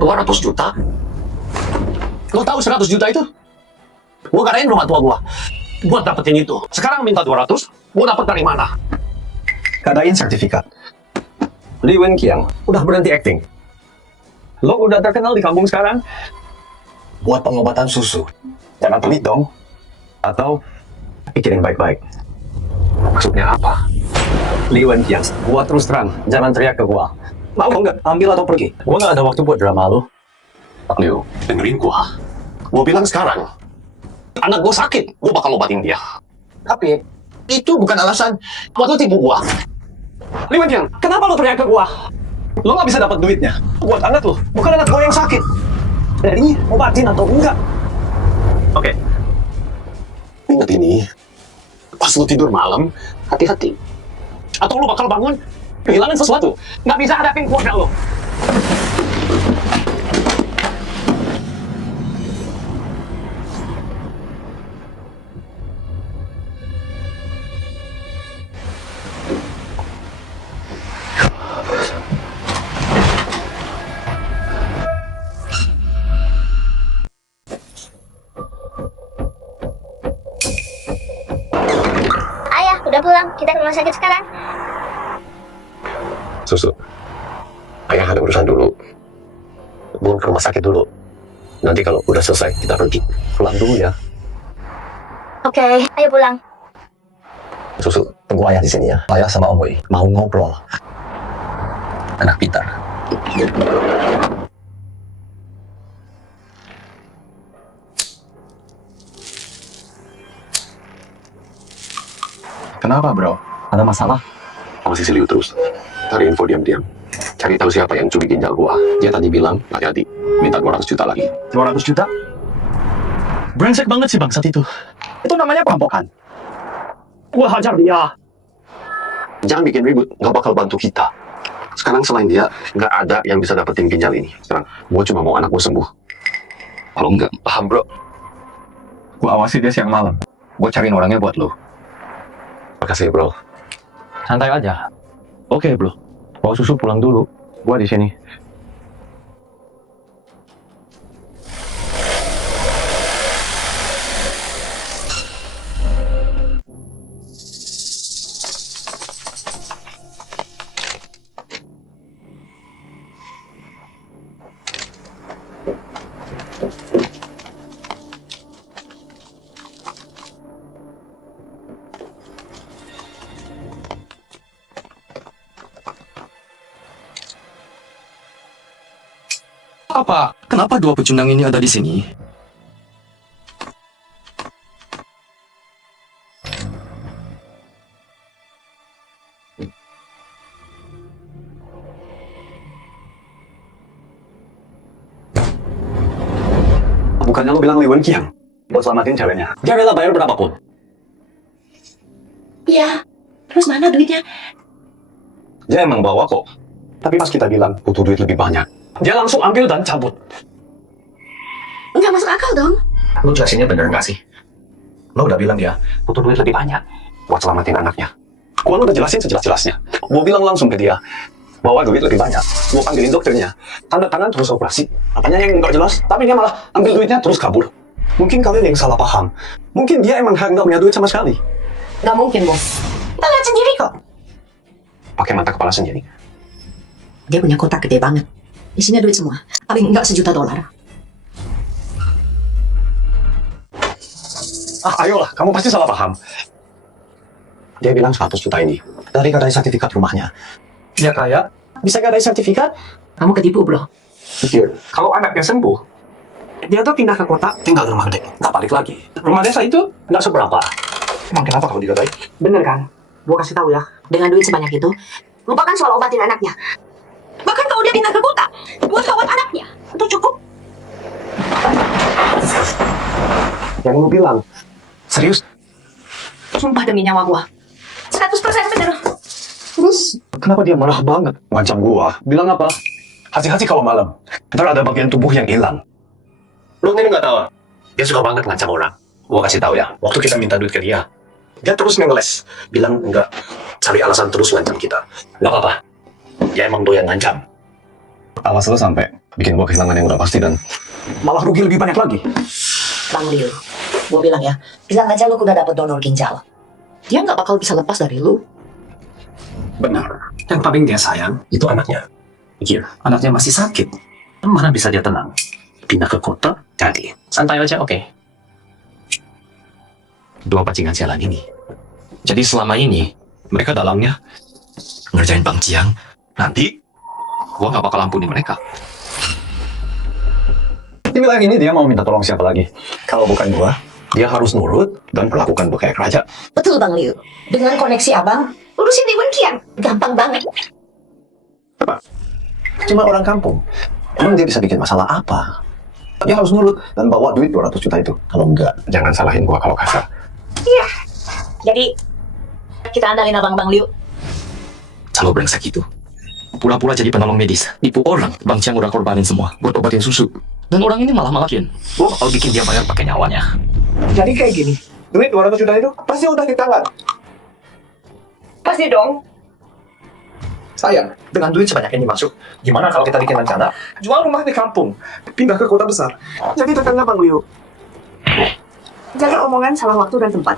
$200 juta? Lo tahu 100 juta itu? Gue gadain rumah tua gue buat dapetin itu. Sekarang minta 200, gue dapet dari mana? Kadain sertifikat. Li Wenqiang udah berhenti acting. Lo udah terkenal di kampung sekarang. Buat pengobatan susu. Jangan pelit dong. Atau pikirin baik-baik. Maksudnya apa? Li Wenqiang, gua terus terang. Jangan teriak ke gua. Mau nggak? Ambil atau pergi? Gua nggak ada waktu buat drama lo. Pak Liu, dengerin gue. Gue bilang sekarang, anak gue sakit, gue bakal obatin dia. Tapi, itu bukan alasan buat lo tipu gue. Li Wenqiang, kenapa lo teriak ke gua? Lo nggak bisa dapat duitnya. Buat anak lo, bukan anak gua yang sakit. Jadi, obatin atau enggak? Oke. Ingat ini, pas lo tidur malam, hati-hati. Atau lo bakal bangun, kehilangan sesuatu. Nggak bisa hadapin keluarga lo. Ayah, udah pulang. Kita ke rumah sakit sekarang. Susu, ayah ada urusan dulu. Belum ke rumah sakit dulu. Nanti kalau udah selesai, kita pergi. Pulang dulu ya. Oke, ayo pulang. Susu, tunggu ayah di sini ya. Ayah sama Om Wei mau ngobrol. Anak pintar. Kenapa, bro? Ada masalah? Masih Liu terus. Cari info diam-diam. Cari tahu siapa yang curi ginjal gua. Dia tadi bilang, hati-hati. Minta 200 juta lagi. 200 juta? Brengsek banget sih bangsat itu. Itu namanya perampokan. Gua hajar dia. Jangan bikin ribut. Nggak bakal bantu kita. Sekarang selain dia, nggak ada yang bisa dapetin ginjal ini. Sekarang, gua cuma mau anak gua sembuh. Kalau nggak, paham bro. Gua awasi dia siang malam. Gua cariin orangnya buat lo. Makasih bro. Santai aja. Oke, bro. Bawa susu pulang dulu. Gua di sini. Apa? Kenapa dua pecundang ini ada di sini? Bukannya lo bilang Liwen Kiang buat selamatin ceweknya. Dia rela bayar berapapun. Iya. Terus mana duitnya? Dia emang bawa kok. Tapi pas kita bilang butuh duit lebih banyak, dia langsung ambil dan cabut. Nggak masuk akal dong. Lu jelasinnya bener nggak sih? Lo udah bilang dia butuh duit lebih banyak buat selamatin anaknya. Gua udah jelasin sejelas-jelasnya. Gua bilang langsung ke dia, bawa duit lebih banyak. Gua panggilin dokternya, tanda tangan terus operasi. Apanya yang nggak jelas, tapi dia malah ambil duitnya terus kabur. Mungkin kalian yang salah paham. Mungkin dia emang nggak punya duit sama sekali. Nggak mungkin, Bos. Kita lihat sendiri kok. Pakai mata kepala sendiri. Dia punya kotak gede banget. Isinya duit semua. Paling enggak $1 juta. Ayolah, kamu pasti salah paham. Dia bilang 100 juta ini dari gadai sertifikat rumahnya. Dia kaya, bisa gadai sertifikat. Kamu ketipu, bro. Pikir, kalau anaknya sembuh, dia tuh pindah ke kota, tinggal di rumah dek, nggak balik lagi. Rumah desa itu nggak seberapa. Emang kenapa kalau digadai? Bener kan? Gua kasih tahu ya. Dengan duit sebanyak itu, lupakan soal obatin anaknya. Bahkan kalau dia pindah ke kota, buat rawat anaknya, itu cukup. Yang lu bilang, serius? Sumpah demi nyawa gua. 100% bener. Terus, kenapa dia marah banget? Ngancam gua. Bilang apa? Hati-hati kalau malam. Ntar ada bagian tubuh yang hilang. Lu ini nggak tahu? Dia suka banget ngancam orang. Gua kasih tahu ya. Waktu kita minta duit ke dia terus ngeles. Bilang enggak. Cari alasan terus ngancam kita. Nggak apa-apa. Dia emang doyan ngancam. Awas lu sampai bikin gua kehilangan yang udah pasti dan malah rugi lebih banyak lagi. Bang Liu, gua bilang ya, bilang aja lu udah dapet donor ginjal. Dia nggak bakal bisa lepas dari lu. Benar. Yang paling dia sayang itu anaknya. Pikir, anaknya masih sakit. Mana bisa dia tenang? Pindah ke kota, jadi santai aja, oke. Dua bajingan sialan ini. Jadi selama ini, mereka dalangnya ngerjain Bang Jiang. Nanti, gua nggak bakal ampunin mereka. Dia bilang ini dia mau minta tolong siapa lagi? Kalau bukan gua, dia harus nurut dan perlakukan gua kayak raja. Betul Bang Liu. Dengan koneksi abang, urusin Dewan Kian. Gampang banget. Cuma orang kampung. Emang dia bisa bikin masalah apa? Dia harus nurut dan bawa duit 200 juta itu. Kalau enggak, jangan salahin gua kalau kasar. Iya. Jadi, kita andalin abang Bang Liu. Selalu brengsek itu. Pura-pura jadi penolong medis. Nipu orang. Bang Jiang udah korbanin semua buat obatin susu. Dan orang ini malah malakin. Gua bakal bikin dia bayar pakai nyawanya. Jadi kayak gini, duit 200 juta itu pasti udah di tangan. Pasti dong. Sayang, dengan duit sebanyak ini masuk, gimana kalau kita bikin rencana? Jual rumah di kampung, pindah ke kota besar. Jadi rekannya Bang Liu. Jaga omongan salah waktu dan tempat.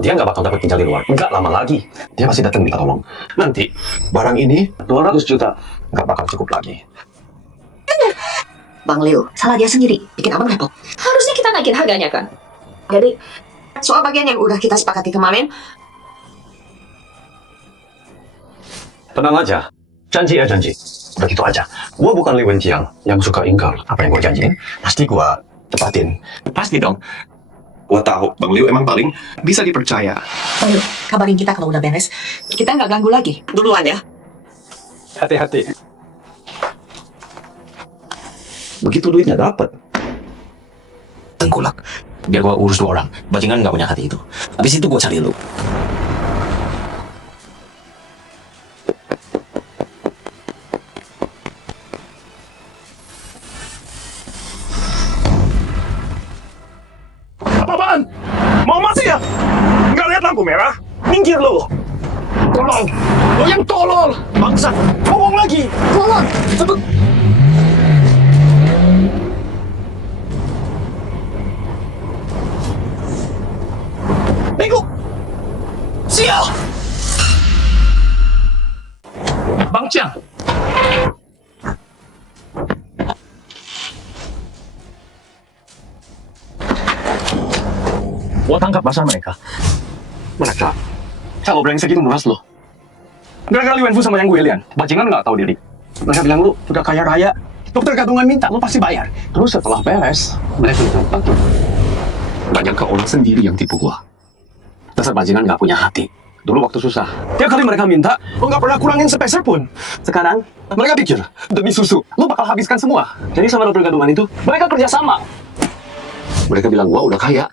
Dia nggak bakal dapat ginjal di luar. Nggak lama lagi. Dia pasti datang minta tolong. Nanti, barang ini 200 juta nggak bakal cukup lagi. Bang Liu, salah dia sendiri. Bikin abang repot. Harusnya kita naikin harganya kan. Jadi, soal bagian yang udah kita sepakati kemarin, Tenang aja. Janji ya janji. Udah gitu aja. Gua bukan Li Wenjiang yang suka ingkar. Apa yang gua janjiin, pasti gua tepatin. Pasti dong. Gua tahu Bang Liu emang paling bisa dipercaya. Bang Liu, kabarin kita kalau udah beres. Kita nggak ganggu lagi. Duluan ya. Hati-hati. Begitu duitnya dapat. Tengkulak. Biar gua urus 2 orang. Bajingan nggak punya hati itu. Habis itu gua cari lu. Apaan? Mau mati ya? Nggak lihat lampu merah? Minggir lo. Tolong. Lo yang tolol. Bangsa. Tolong lagi. Tolong. Cepet. Bego. Sial. Bang Jiang. Gua tangkap basah mereka. Mereka? Kalau brengsek itu meras lo. Gara-gara Li Wenfu sama yang gue lian, bajingan nggak tahu diri. Mereka bilang lu udah kaya raya, dokter gadungan minta, lu pasti bayar. Terus setelah beres, mereka bilang bagi. Banyak ke orang sendiri yang tipu gua. Dasar bajingan nggak punya hati. Dulu waktu susah. Tiap kali mereka minta, lo nggak pernah kurangin sepeser pun. Sekarang, mereka pikir, demi susu, lo bakal habiskan semua. Jadi sama dokter kandungan itu, mereka kerja sama. Mereka bilang gua udah kaya.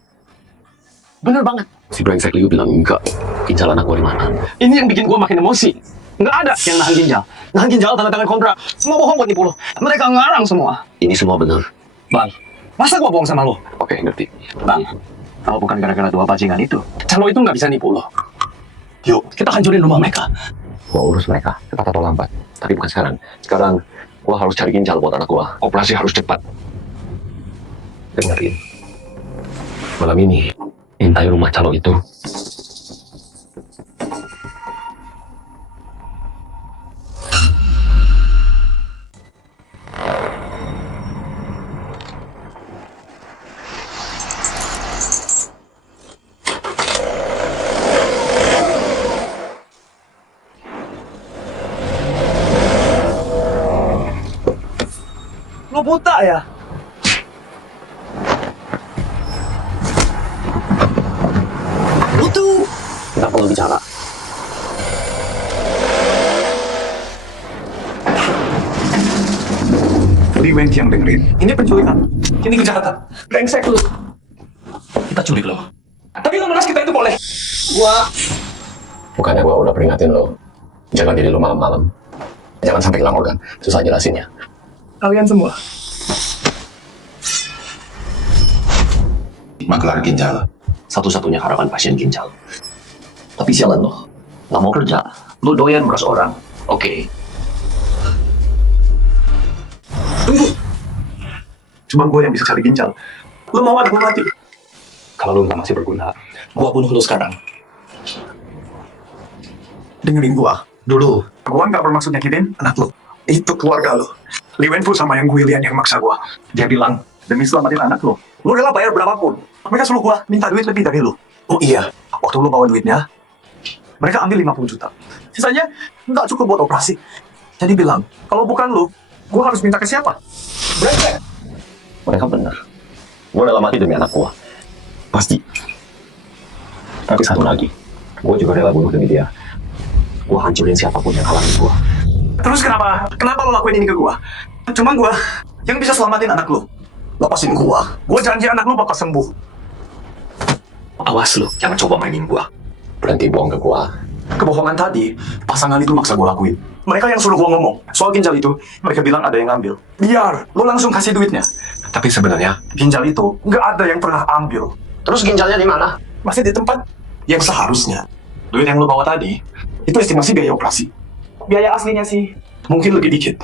Bener banget. Si brengsek Liu bilang enggak. Ginjal anak gua di mana? Ini yang bikin gue makin emosi. Nggak ada yang nahan ginjal. Nahan ginjal tanda tangan kontrak. Semua bohong buat nipu lo. Mereka ngarang semua. Ini semua benar. Bang, masa gue bohong sama lo? Oke, ngerti. Bang, kalau bukan gara-gara dua bajingan itu, calo itu nggak bisa nipu lo. Yuk, kita hancurin rumah mereka. Gua urus mereka, cepat atau lambat. Tapi bukan sekarang. Sekarang, gua harus cari ginjal buat anak gua. Operasi harus cepat. Dengerin. Malam ini, intai rumah calo itu. Lo buta ya? Kita perlu bicara. Li Wenqiang dengerin. Ini penculikan. Ini kejahatan. Brengsek lu. Kita culik lo. Tapi lo meras kita itu boleh. Bukannya gua udah peringatin lo. Jaga diri lo malam-malam. Jangan sampai hilang organ. Susah jelasinnya. Kalian semua. Maklar ginjal. Satu-satunya harapan pasien ginjal. Tapi sialan lo, nggak mau kerja. Lo doyan meras orang. Oke. Cuma gue yang bisa cari ginjal. Lo mau anak lo mati? Kalau lu nggak masih berguna, Gua bunuh lo sekarang. dengerin gua. Dulu, gua nggak bermaksud nyakitin anak lu. Itu keluarga lu. Li Wenfu sama yang gue lian yang maksa gua. Dia bilang, demi selamatin anak lu, lu rela bayar berapapun. Mereka suruh gua minta duit lebih dari lu. Oh iya, waktu lu bawa duitnya, mereka ambil 50 juta. Sisanya nggak cukup buat operasi. Jadi bilang, kalau bukan lu, gua harus minta ke siapa? Brengsek. Mereka benar. Gua rela mati demi anak gua. Pasti. Tapi satu lagi. Gua juga rela bunuh demi dia. Gua hancurin siapapun yang halangin gua. Terus kenapa? Kenapa lo lakuin ini ke gua? Cuma gua yang bisa selamatin anak lu. Lepasin gua. Gua janji anak lu bakal sembuh. Awas lo, jangan coba mainin gua. Berhenti bohong ke gua. Kebohongan tadi, pasangan itu maksa gua lakuin. Mereka yang suruh gua ngomong. Soal ginjal itu, mereka bilang ada yang ngambil. Biar, lo langsung kasih duitnya. Tapi sebenarnya, ginjal itu nggak ada yang pernah ambil. Terus ginjalnya di mana? Masih di tempat yang seharusnya. Duit yang lo bawa tadi, itu estimasi biaya operasi. Biaya aslinya sih, mungkin lebih dikit.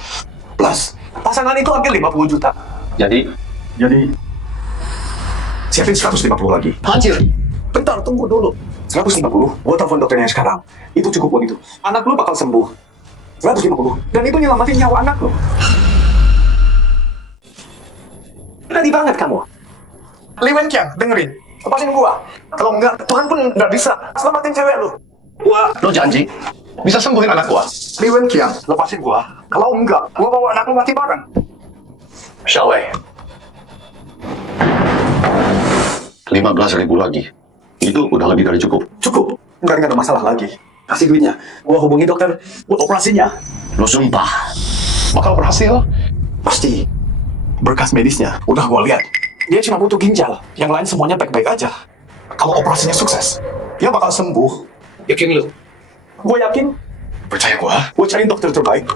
Plus, pasangan itu ambil 50 juta. Jadi, Siapin 150 lagi. Hancur. Bentar, tunggu dulu. 150, gua telepon dokternya sekarang. Itu cukup buat itu. Anak lu bakal sembuh. 150, dan itu nyelamatin nyawa anak lu. Berani banget kamu. Li Wenqiang, dengerin. Lepasin gua. Kalau enggak, Tuhan pun nggak bisa selamatin cewek lu. Lo janji bisa sembuhin anak gua. Li Wenqiang, lepasin gua. Kalau enggak, gua bawa anak lu mati bareng. Shall we? 15.000 lagi. Itu udah lebih dari cukup. Cukup. Nggak ada masalah lagi. Kasih duitnya. Gua hubungi dokter buat operasinya. Lo sumpah. Bakal berhasil. Pasti. Berkas medisnya udah gua lihat. Dia cuma butuh ginjal. Yang lain semuanya baik-baik aja. Kalau operasinya sukses, dia bakal sembuh. Yakin lo? Gue yakin. Percaya gua. Gue cari dokter terbaik.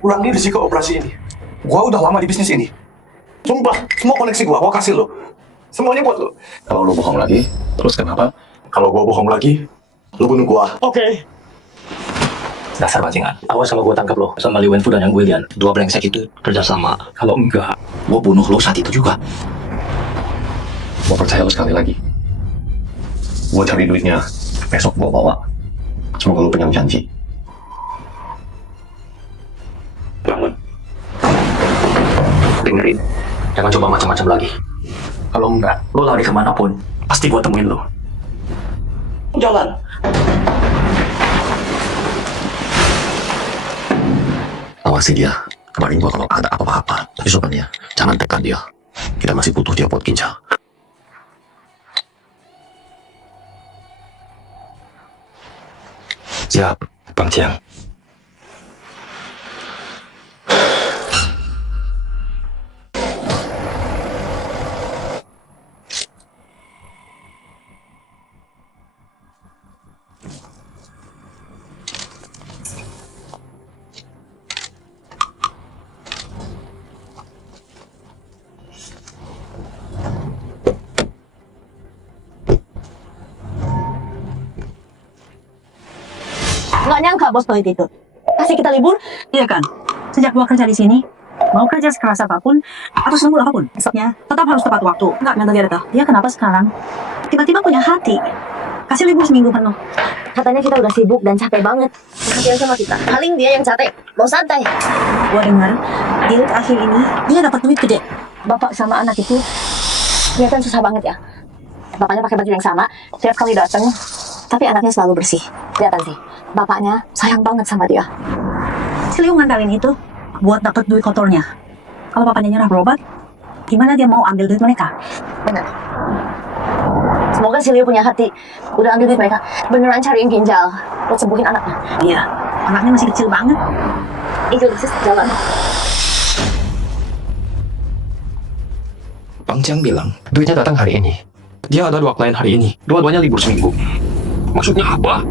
Kurangi risiko operasi ini. Gua udah lama di bisnis ini. Sumpah, semua koneksi gua kasih lo. Semuanya buat lo. Kalau lu bohong lagi, terus kenapa? Kalau gua bohong lagi, lo bunuh gua. Oke. Dasar bajingan. Awas kalau gue tangkap lo sama Li Wenfu dan yang gue lian. Dua brengsek itu kerjasama. Kalau enggak, gue bunuh lo saat itu juga. Gua percaya lu sekali lagi. Gua cari duitnya. Besok gua bawa. Semoga lu pegang janji. Bangun. Dengerin. Jangan coba macam-macam lagi. Kalau enggak, lo lari kemanapun, pasti gue temuin lo. Jalan. Awasi dia. Kabarin gua kalau ada apa-apa. Tapi soalnya, jangan tekan dia. Kita masih butuh dia buat ginjal. Siap, Bang Jiang. Nggak nyangka bos pelit itu. Kasih kita libur, iya kan? Sejak gua kerja di sini, mau kerja sekeras apapun, atau selembur apapun, besoknya tetap harus tepat waktu. Nggak nyangka dia datang. Dia kenapa sekarang tiba-tiba punya hati? Kasih libur seminggu penuh. Katanya kita udah sibuk dan capek banget. Perhatian sama kita. Paling dia yang capek. Mau santai. Gua dengar, di akhir ini, dia dapat duit gede. Bapak sama anak itu kelihatan susah banget ya. Bapaknya pakai baju yang sama, setiap kali datang. Tapi anaknya selalu bersih. Kelihatan sih. Bapaknya sayang banget sama dia. Si Liu ngantalin itu buat dapat duit kotornya. Kalau bapaknya nyerah berobat, gimana dia mau ambil duit mereka? Benar. Semoga si Leo punya hati. Udah ambil duit mereka. Beneran cariin ginjal buat sembuhin anaknya. Iya, anaknya masih kecil banget. Itu sis jalan. Bang Jiang bilang, duitnya datang hari ini. Dia ada 2 klien hari ini. Dua-duanya libur seminggu. Maksudnya apa?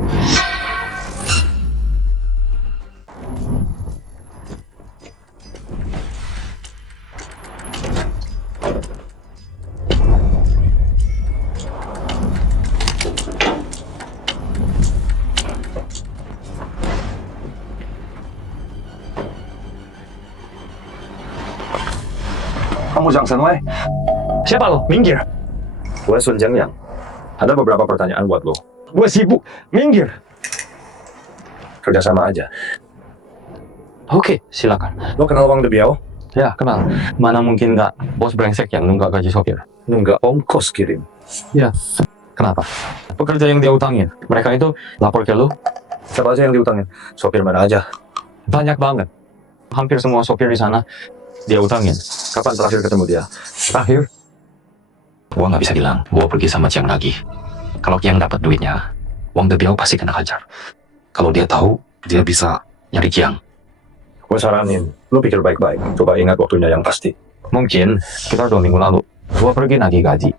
Kamu Zhang Shenwei? Siapa lo? Minggir. Gue Sun Jiangyang. Ada beberapa pertanyaan buat lo. Gue sibuk. Minggir. Kerjasama aja. Oke, silakan. Lo kenal Wang Debiao? Ya, kenal. Mana mungkin nggak bos brengsek yang nunggak gaji sopir? Nunggak ongkos kirim. Ya. Kenapa? Pekerja yang dia utangin. Mereka itu lapor ke lu. Siapa aja yang diutangin? Sopir mana aja? Banyak banget. Hampir semua sopir di sana dia utangin. Kapan terakhir ketemu dia? Terakhir, Gua nggak bisa bilang, gua pergi sama Jiang lagi. Kalau Jiang dapat duitnya, Wang Debiao pasti kena hajar. Kalau dia tahu, dia bisa nyari Jiang. Gue saranin, lo pikir baik-baik. Coba ingat waktunya yang pasti. mungkin sekitar 2 minggu lalu, gua pergi nagih gaji.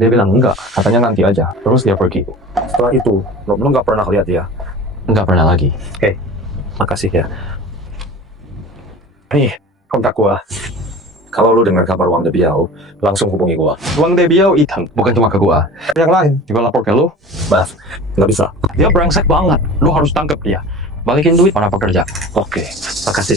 Dia bilang enggak, katanya nanti aja. Terus dia pergi. Setelah itu, lo nggak pernah lihat dia. Enggak pernah lagi. Makasih ya. Nih, kontak gua. Kalau lu dengar kabar Wang Debiao, langsung hubungi gua. Wang Debiao itang, bukan cuma ke gua. Yang lain juga lapor ke lu. Maaf, nggak bisa. Dia brengsek banget. Lu harus tangkap dia. Balikin duit para pekerja. Oke, makasih.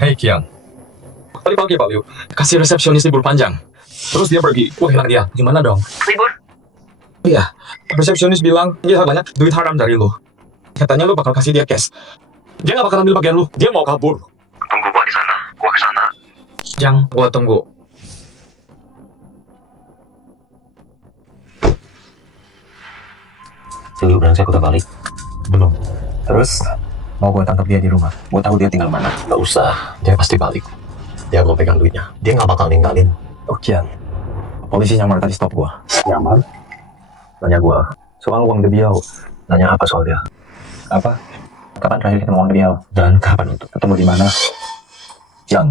Hei Kiang. Tadi pagi Pak Liu, kasih resepsionis libur panjang. Terus dia pergi. Wah, hilang dia. Gimana dong? Libur? Iya. Resepsionis bilang dia banyak duit haram dari lu. Katanya lu bakal kasih dia cash. Dia gak bakal ambil bagian lu. Dia mau kabur. Tunggu gua di sana. Gua ke sana. Yang gua tunggu. Si Liu brengsek udah balik. Belum. Terus, mau gue tangkap dia di rumah. Gue tahu dia tinggal mana. Gak usah, dia pasti balik. Dia mau pegang duitnya. Dia gak bakal ninggalin. Kian, polisi nyamar tadi stop gue. Nyamar? Tanya gue, soal Wang Debiao. Nanya apa soal dia? Apa? Kapan terakhir ketemu Wang Debiao? Dan kapan itu? Ketemu di mana? Yang.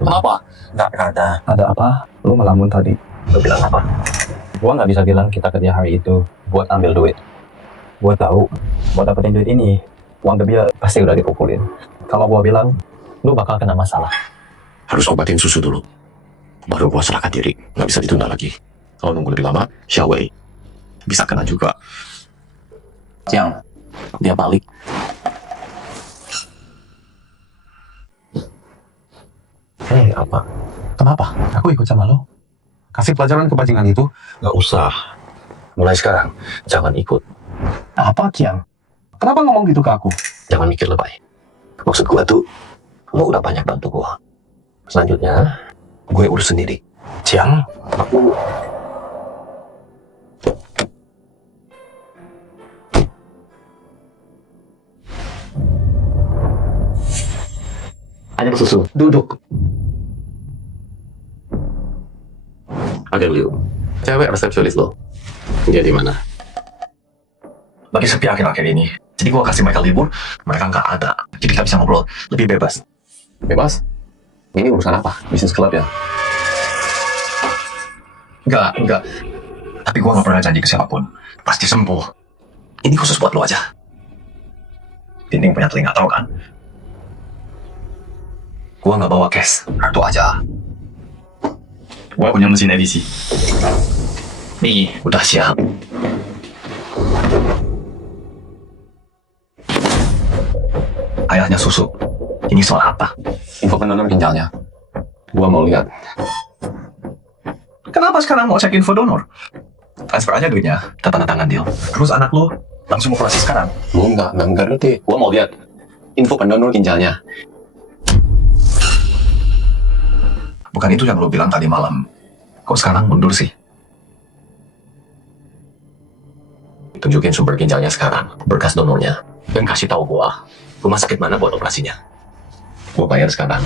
Kenapa? Nggak ada. Ada apa? Lu melamun tadi. Lu bilang apa? Gua nggak bisa bilang kita kerja hari itu buat ambil duit. Gua tahu, buat dapetin duit ini, Wang Debiao pasti udah dipukulin. Kalau gua bilang, lu bakal kena masalah. Harus obatin susu dulu. Baru gua serahkan diri. Gak bisa ditunda lagi. Kalau nunggu lebih lama, Xiaowei bisa kena juga. Yang, dia balik. Hei, apa? Kenapa? Aku ikut sama lo. Kasih pelajaran ke bajingan itu. Gak usah. Mulai sekarang, jangan ikut. Apa, Kian? Kenapa ngomong gitu ke aku? Jangan mikir lebay. Maksud gua tuh, lo udah banyak bantu gua. Selanjutnya, gue urus sendiri. Jiang, Aku Hanya susu. Duduk. Oke, Liu. Cewek resepsionis lo. Dia di mana? Lagi sepi akhir-akhir ini. Jadi gua kasih mereka libur, mereka nggak ada. Jadi kita bisa ngobrol lebih bebas. Bebas? Ini urusan apa? Bisnis klub ya? Enggak. Tapi gua nggak pernah janji ke siapapun. Pasti sembuh. Ini khusus buat lo aja. Dinding punya telinga, tau kan? Gua nggak bawa cash, kartu aja. Gua punya mesin edisi. Nih, udah siap. Ayahnya susu. Ini soal apa? Info pendonor ginjalnya. Gua mau lihat. Kenapa sekarang mau cek info donor? Transfer aja duitnya, kita tanda tangan deal. Terus anak lo langsung operasi sekarang. Lu nggak ngerti. Gua mau lihat info pendonor ginjalnya. Bukan itu yang lo bilang tadi malam. Kok sekarang mundur sih? Tunjukin sumber ginjalnya sekarang, berkas donornya, dan kasih tahu gua rumah sakit mana buat operasinya. Gua bayar sekarang.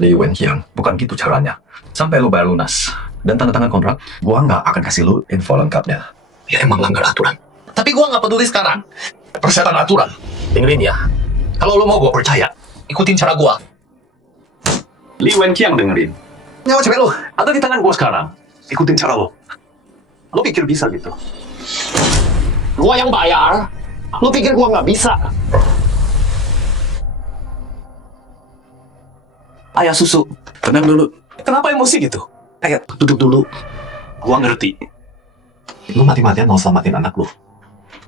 Li Wenqiang, bukan gitu caranya. Sampai lo bayar lunas dan tanda tangan kontrak, gua nggak akan kasih lo info lengkapnya. Ya emang langgar aturan. Tapi gua nggak peduli sekarang. Persetan aturan. Dengerin ya. Kalau lo mau gua percaya, ikutin cara gua. Li Wenqiang dengerin. Nyawa cewek lo. Ada di tangan gua sekarang. Ikutin cara lo. Lo pikir bisa gitu? Gua yang bayar. Lu pikir gua nggak bisa? Ayah susu. Tenang dulu. Kenapa emosi gitu? Ayo, duduk dulu. Gua ngerti. Lo mati-matian mau selamatin anak lo.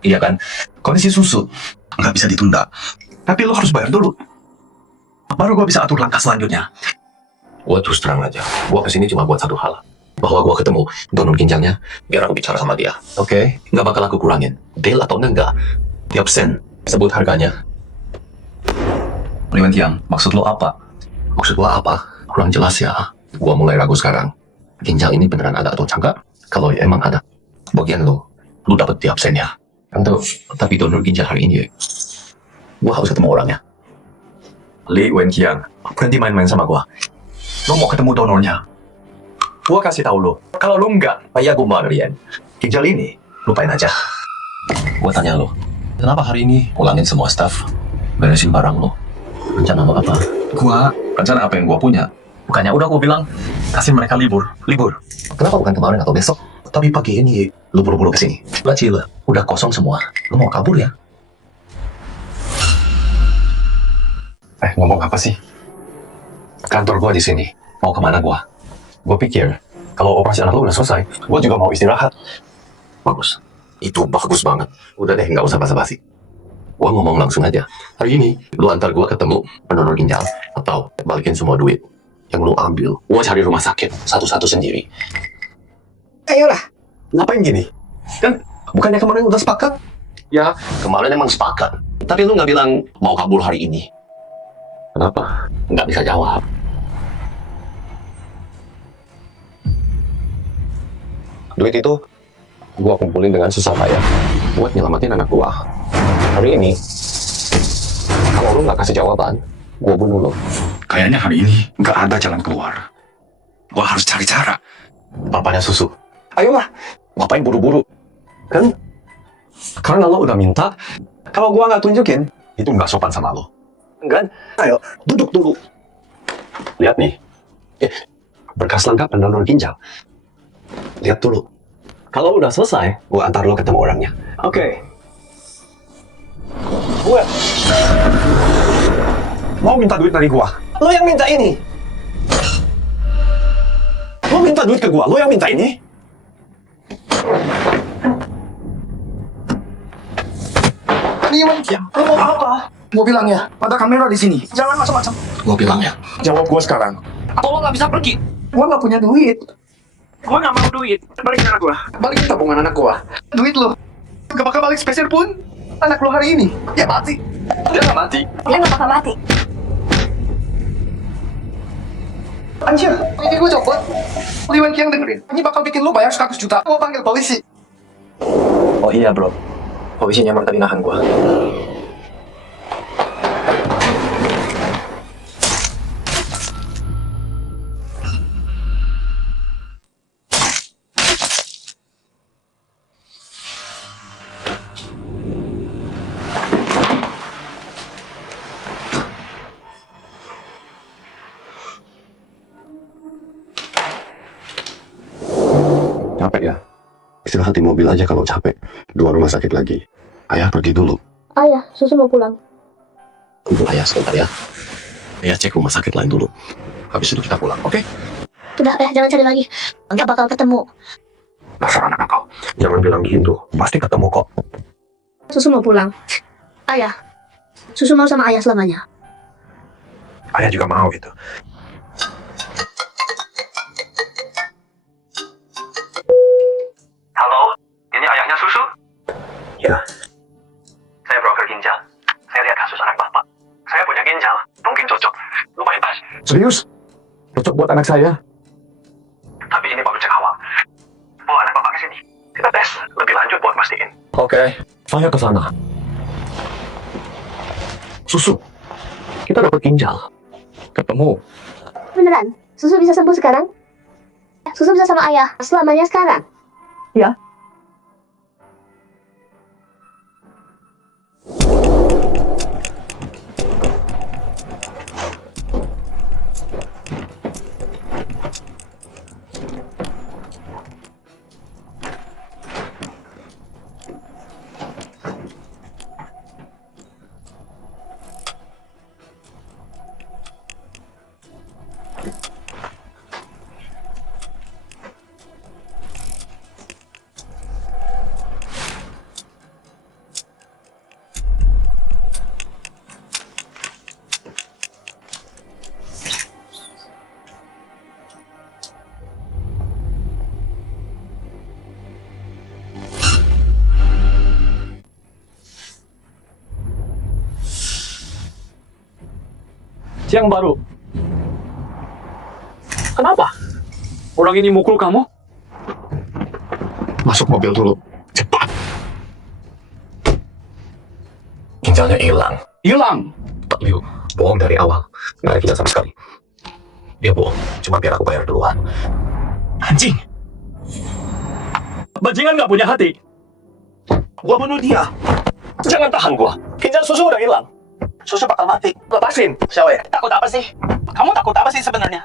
Iya kan? Kondisi susu nggak bisa ditunda. Tapi lo harus bayar dulu. Baru gua bisa atur langkah selanjutnya. Gua terus terang aja. Gua kesini cuma buat satu hal. Bahwa gua ketemu donor ginjalnya, biar aku bicara sama dia. Oke? Nggak bakal aku kurangin. Deal atau enggak? Tiap sen. Sebut harganya. Li Wenqiang, maksud lo apa? Maksud gua apa? Kurang jelas ya. Gua mulai ragu sekarang. Ginjal ini beneran ada atau enggak? Kalau emang ada, bagian lu dapet tiap sennya. Tapi donor ginjal hari ini, gua harus ketemu orangnya. Li Wenqiang, berhenti main-main sama gua. Lo mau ketemu donornya? Gua kasih tahu lo, kalau lo enggak, Ayah gua Marian. ginjal ini lupain aja. Gua tanya lo, kenapa hari ini ulangin semua staff, beresin barang lo? Rencana lo apa? Rencana apa yang gua punya? Bukannya udah gua bilang, kasih mereka libur. Kenapa bukan kemarin atau besok? Tapi pagi ini lu buru-buru kesini. Bacil, udah kosong semua. Lu mau kabur ya? Ngomong apa sih? Kantor gua di sini. Mau kemana gua? Gua pikir, kalau operasi anak lu udah selesai, gua juga mau istirahat. Bagus. Itu bagus banget. Udah deh, nggak usah basa-basi. Gua ngomong langsung aja. Hari ini, lu antar gua ketemu pendonor ginjal, atau balikin semua duit yang lu ambil. Gua cari rumah sakit, satu-satu sendiri. Ayolah. Ngapain gini? Kan, bukannya kemarin udah sepakat? Ya, kemarin emang sepakat. Tapi lu nggak bilang mau kabur hari ini. Kenapa? Nggak bisa jawab. Duit itu gua kumpulin dengan susah payah buat nyelamatin anak gua. Hari ini, kalau lu nggak kasih jawaban, gua bunuh lu. Kayaknya hari ini nggak ada jalan keluar. Gua harus cari cara. Bapaknya susu. Ayolah, ngapain buru-buru? Kan karena lo udah minta, kalau gua nggak tunjukin, Itu nggak sopan sama lo. kan? Ayo, duduk dulu. Lihat nih, berkas lengkap pendonor ginjal. Lihat dulu. Kalau udah selesai, gua antar lo ketemu orangnya. Oke. Gue Mau minta duit dari gua? Lo yang minta ini. Lo minta duit ke gua, lo yang minta ini. Li Wenqiang, lo mau apa? Gua bilang ya, ada kamera di sini. Jangan macam-macam. Gua bilang ya. Jawab gua sekarang. Atau lo nggak bisa pergi? Gua nggak punya duit. Gua nggak mau duit. Balikin anak gua. Balikin tabungan anak gua. Duit lo. Gak bakal balik spesial pun. Anak lo hari ini. Dia mati. Dia nggak mati. Dia nggak bakal mati. Anjir, ini gue copot. Li Wenqiang dengerin. Ini bakal bikin lo bayar 100 juta. Gua panggil polisi. Oh iya bro, polisi nyamar tadi nahan gua. ya. Istirahat di mobil aja kalau capek. Dua rumah sakit lagi. Ayah pergi dulu. Ayah, susu mau pulang. Tunggu ayah sebentar ya. Ayah cek rumah sakit lain dulu. Habis itu kita pulang, oke? Udah, jangan cari lagi. Nggak bakal ketemu. Dasar anak kau. Jangan bilang gitu. Pasti ketemu kok. Susu mau pulang. Ayah, susu mau sama ayah selamanya. Ayah juga mau itu. Halo, ini ayahnya Susu? Ya. Saya broker ginjal. Saya lihat kasus anak bapak. Saya punya ginjal, mungkin cocok. Lumayan pas. Serius? Cocok buat anak saya? Tapi ini baru cek awal. Bawa anak bapak ke sini. Kita tes lebih lanjut buat mastiin. Oke. Saya ke sana. Susu. Kita dapat ginjal. Ketemu. Beneran? Susu bisa sembuh sekarang? Susu bisa sama ayah selamanya sekarang? Ya. Siang baru. Kenapa? Orang ini mukul kamu? Masuk mobil dulu. Cepat. Ginjalnya hilang. Hilang. Pak Liu, bohong dari awal. Nggak ada ginjal sama sekali. Dia bohong. Cuma biar aku bayar duluan. Anjing. Bajingan nggak punya hati. Gua bunuh dia. Jangan tahan gua. Ginjal Susu udah hilang. Susu bakal mati. Lepasin. Xiaowei, takut apa sih? Kamu takut apa sih sebenarnya?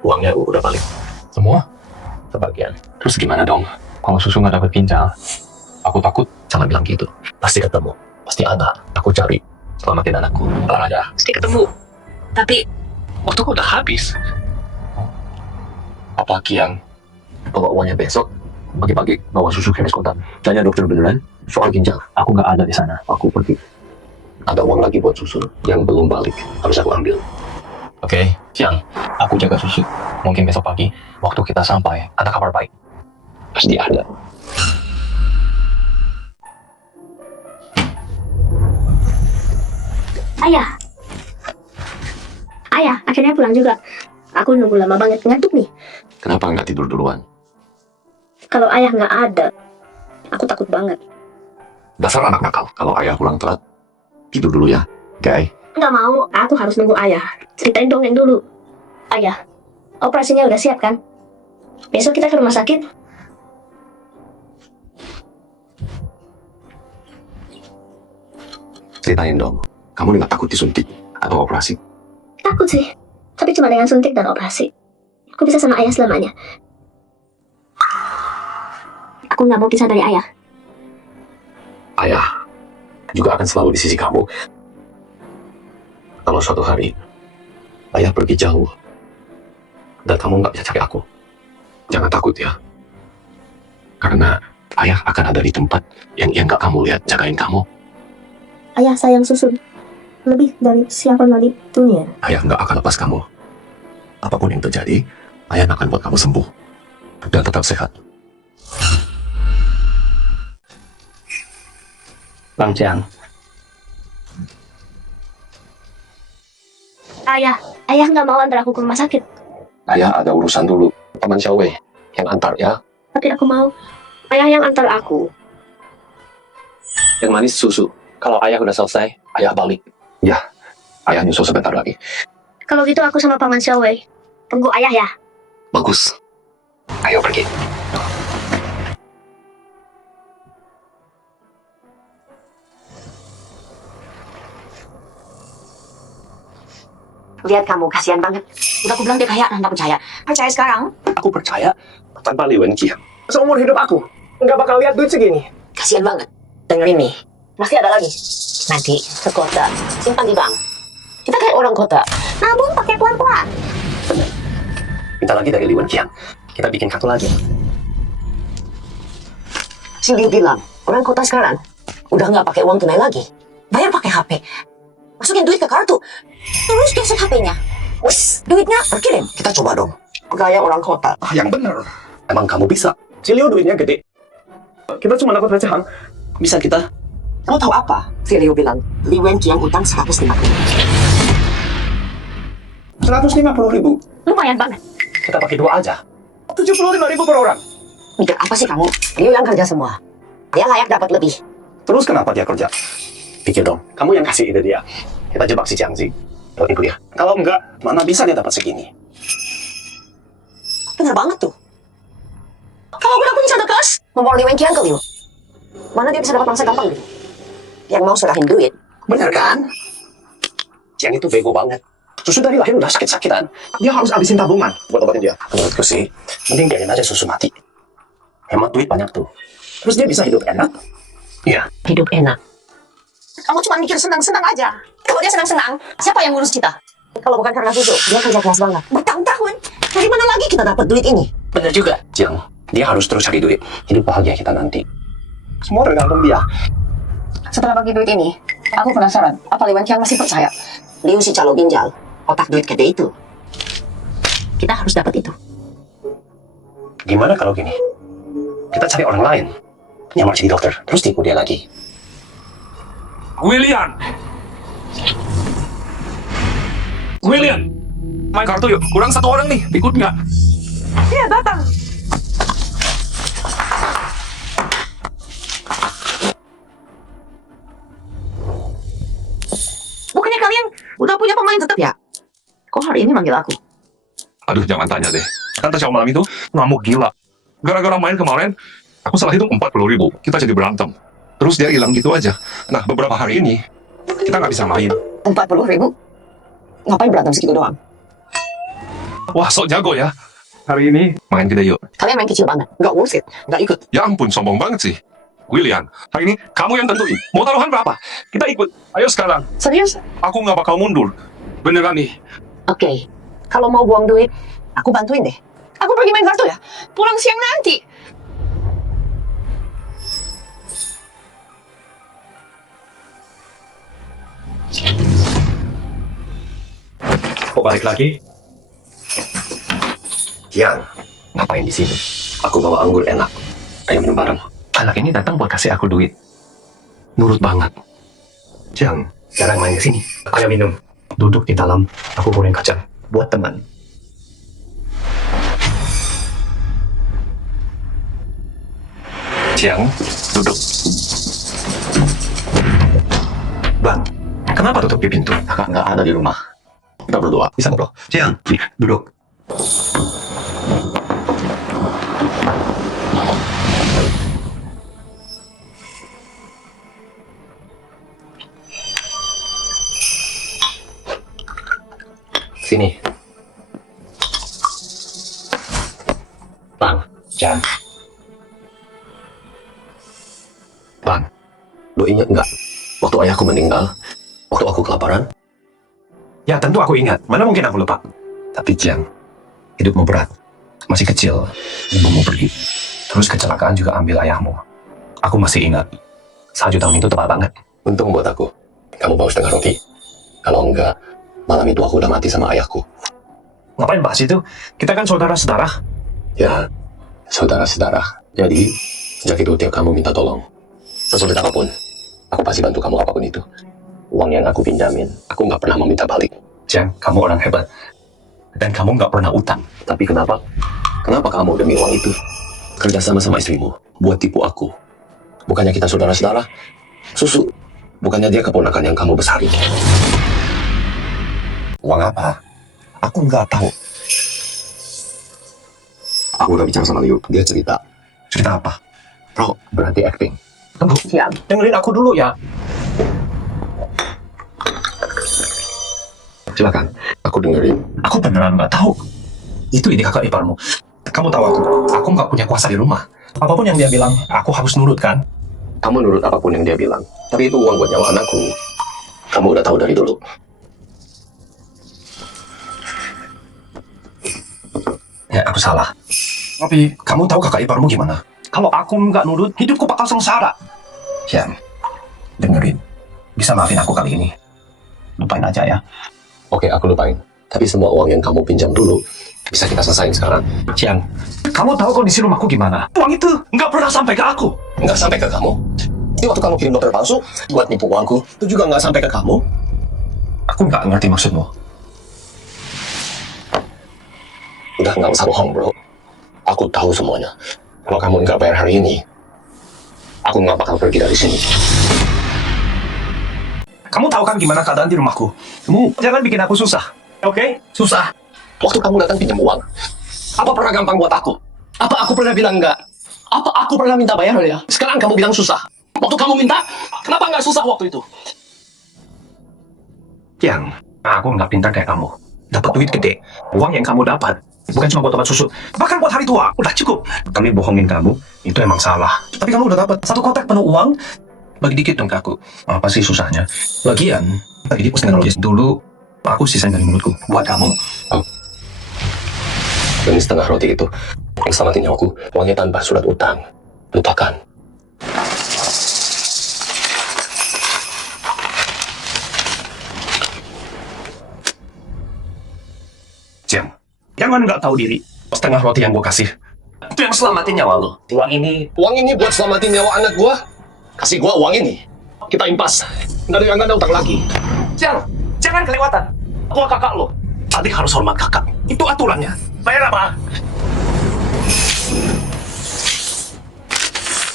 Uangnya udah balik. Semua? Sebagian. Terus gimana dong? Kalau Susu nggak dapat ginjal, aku takut. Jangan bilang gitu. Pasti ketemu. Pasti ada. Aku cari. Selamatin anakku. Kalau ada. Pasti ketemu. Tapi Waktuku udah habis. Apalagi yang bawa uangnya besok, pagi-pagi bawa susu kemis kota. Tanya dokter beneran soal ginjal. Aku nggak ada di sana. Aku pergi. Ada uang lagi buat susu yang belum balik. Harus aku ambil. Oke, siang. Aku jaga Susu. Mungkin besok pagi, waktu kita sampai, ada kabar baik. Pasti ada. Ayah. Ayah, akhirnya pulang juga. Aku nunggu lama banget, ngantuk nih. Kenapa nggak tidur duluan? Kalau ayah nggak ada, aku takut banget. Dasar anak nakal. Kalau ayah pulang telat, tidur dulu ya, guys. Nggak mau, aku harus nunggu ayah. Ceritain dongeng dulu. Ayah, operasinya udah siap kan? Besok kita ke rumah sakit. Ceritain dong. Kamu nggak takut disuntik atau operasi? Takut sih, tapi cuma dengan suntik dan operasi. Aku bisa sama ayah selamanya. Aku nggak mau pisah dari ayah. Ayah juga akan selalu di sisi kamu. Kalau suatu hari ayah pergi jauh dan kamu nggak bisa cari aku, jangan takut ya. Karena ayah akan ada di tempat yang nggak kamu lihat, jagain kamu. Ayah sayang Susu lebih dari siapapun di dunia. Ayah nggak akan lepas kamu. Apapun yang terjadi, ayah akan buat kamu sembuh dan tetap sehat. Bang Jiang, Ayah nggak mau antar aku ke rumah sakit. Ayah ada urusan dulu. Paman Xiaowei yang antar ya. Tapi aku mau ayah yang antar aku. Yang manis susu. Kalau ayah udah selesai, ayah balik. Ya, ayah nyusul sebentar lagi. Kalau gitu aku sama Paman Xiaowei. Tunggu ayah ya. Bagus. Ayo pergi. Lihat kamu, kasihan banget. Udah aku bilang dia kaya, nggak percaya. Percaya sekarang? Aku percaya tanpa Li Wenqiang, seumur hidup aku nggak bakal lihat duit segini. Kasihan banget. Dengerin nih, masih ada lagi. Nanti ke kota, simpan di bank. Kita kayak orang kota, nabung pakai pelan-pelan. Minta lagi dari Li Wenqiang, kita bikin kartu lagi. Si Liu bilang, orang kota sekarang udah nggak pakai uang tunai lagi. Bayar pakai HP. Masukin duit ke kartu. Terus gesek HP-nya. Wis, duitnya terkirim. Kita coba dong. Gaya orang kota. Yang bener. Emang kamu bisa? Si Liu duitnya gede. Kita cuma dapat recehan. Bisa kita? Kamu tahu apa? Si Liu bilang, Li Wenqiang utang 150. 150.000. Lumayan banget. Kita pakai 2 aja. 75.000 per orang. Mikir apa sih kamu? Liu yang kerja semua. Dia layak dapat lebih. Terus kenapa dia kerja? Pikir dong, kamu yang kasih ide dia. Kita jebak si Jiangzi. Buat ibu dia. Kalau enggak, mana bisa dia dapat segini? Bener banget tuh. Kalau gue punya satu kelas, nomor Li Wenqiang ke Liu. Mana dia bisa dapat mangsa gampang gitu? Yang mau serahin duit. Bener kan? Jiang itu bego banget. Susu dari lahir udah sakit-sakitan. Dia harus habisin tabungan buat obatin dia. Menurutku sih, mending biarin aja susu mati. Hemat duit banyak tuh. Terus dia bisa hidup enak. Iya. Hidup enak. Kamu cuma mikir senang-senang aja. Kalau dia senang-senang, siapa yang ngurus kita? Kalau bukan karena susu, dia kerja keras banget. Bertahun-tahun. Dari mana lagi kita dapat duit ini? Bener juga. Jiang, dia harus terus cari duit. Hidup bahagia kita nanti. Semua tergantung dia. Setelah bagi duit ini, aku penasaran. Apa Li Wenqiang masih percaya? Liu si calo ginjal. Otak duit gede itu. Kita harus dapat itu. Gimana kalau gini? Kita cari orang lain. Nyamar jadi dokter. Terus tipu dia lagi. William! William! Main kartu yuk, kurang 1 orang nih, ikut nggak? Iya, datang. Bukannya kalian udah punya pemain tetap ya? Kok hari ini manggil aku? Aduh, jangan tanya deh. Tante Xiao malam itu ngamuk gila. Gara-gara main kemarin, aku salah hitung 40.000. Kita jadi berantem. Terus dia hilang gitu aja. Nah, beberapa hari ini, kita nggak bisa main. 40.000? Ngapain berantem segitu doang? Wah, sok jago ya. Hari ini, main gede yuk. Kalian main kecil banget. Nggak worth it. Nggak ikut. Ya ampun, sombong banget sih. William, hari ini kamu yang tentuin. Mau taruhan berapa? Kita ikut. Ayo sekarang. Serius? Aku nggak bakal mundur. Beneran nih. Oke. Kalau mau buang duit, aku bantuin deh. Aku pergi main kartu ya. Pulang siang nanti. Kok balik lagi? Jiang, ngapain di sini? Aku bawa anggur enak. Ayo minum bareng. Anak ini datang buat kasih aku duit. Nurut banget. Jiang, jarang main ke sini. Ayo minum. Duduk di dalam. Aku goreng kacang. Buat teman. Jiang, duduk. Bang, kenapa tutup pintu? Kakak nggak ada di rumah. Kita berdoa. Bisa ngobrol. Jiang, duduk. Sini. Bang, Jiang, Bang, lo ingat nggak waktu ayahku meninggal? Waktu aku kelaparan? ya tentu aku ingat. Mana mungkin aku lupa. Tapi Jiang, hidupmu berat. Masih kecil, ibumu pergi. Terus kecelakaan juga ambil ayahmu. Aku masih ingat. 1 tahun itu tepat banget. Untung buat aku. Kamu bawa setengah roti. Kalau enggak, malam itu aku udah mati sama ayahku. Ngapain bahas itu? Kita kan saudara-saudara. Ya, saudara-saudara. Jadi, sejak itu tiap kamu minta tolong, sesulit apapun, aku pasti bantu kamu apapun itu. Uang yang aku pinjamin, aku nggak pernah meminta balik. Jiang, kamu orang hebat. Dan kamu nggak pernah utang. Tapi kenapa? Kenapa kamu demi uang itu kerja sama istrimu buat tipu aku? Bukannya kita saudara-saudara? Susu, bukannya dia keponakan yang kamu besari? Uang apa? Aku nggak tahu. Aku udah bicara sama Liu. Dia cerita. Cerita apa? Bro, berarti acting. Tunggu, Jiang. dengerin aku dulu ya. Silakan. Aku dengerin. Aku beneran nggak tahu. Itu ide kakak iparmu. Kamu tahu aku nggak punya kuasa di rumah. Apapun yang dia bilang, aku harus nurut kan? Kamu nurut apapun yang dia bilang. Tapi itu uang buat nyawa anakku. Kamu udah tahu dari dulu. Ya, aku salah. Tapi kamu tahu kakak iparmu gimana? Kalau aku nggak nurut, hidupku bakal sengsara. Yang, dengerin. Bisa maafin aku kali ini. Lupain aja ya. Oke, aku lupain. Tapi semua uang yang kamu pinjam dulu, bisa kita selesaiin sekarang. Yang, kamu tahu kondisi rumahku gimana? Uang itu nggak pernah sampai ke aku. Nggak sampai ke kamu. Itu waktu kamu kirim dokter palsu buat nipu uangku, itu juga nggak sampai ke kamu. Aku nggak ngerti maksudmu. Udah nggak usah bohong, bro. Aku tahu semuanya. Kalau kamu nggak bayar hari ini, aku nggak bakal pergi dari sini. Kamu tahu kan gimana keadaan di rumahku? Kamu jangan bikin aku susah. Oke? Susah. Waktu kamu datang pinjam uang, apa pernah gampang buat aku? Apa aku pernah bilang enggak? Apa aku pernah minta bayar ya? Sekarang kamu bilang susah. Waktu kamu minta, kenapa nggak susah waktu itu? Yang, aku nggak pintar kayak kamu. Dapat duit gede. Uang yang kamu dapat bukan cuma buat obat susu, bahkan buat hari tua. Udah cukup. Kami bohongin kamu, itu emang salah. Tapi kamu udah dapat satu kotak penuh uang, bagi dikit dong ke aku. Apa sih susahnya? Lagian, bagi di pos teknologis dulu, aku sisain dari mulutku. Buat kamu. Demi setengah roti itu, yang selamatin nyawaku, uangnya tanpa surat utang. Lupakan. Jam, jangan nggak tahu diri. Setengah roti yang gue kasih, itu yang selamatin nyawa lo. Uang ini Uang ini buat selamatin nyawa anak gua. Kasih gua uang ini. Kita impas. Nggak ada utang lagi. jangan kelewatan. Gua kakak lo. Adik harus hormat kakak. Itu aturannya. Bayar apa?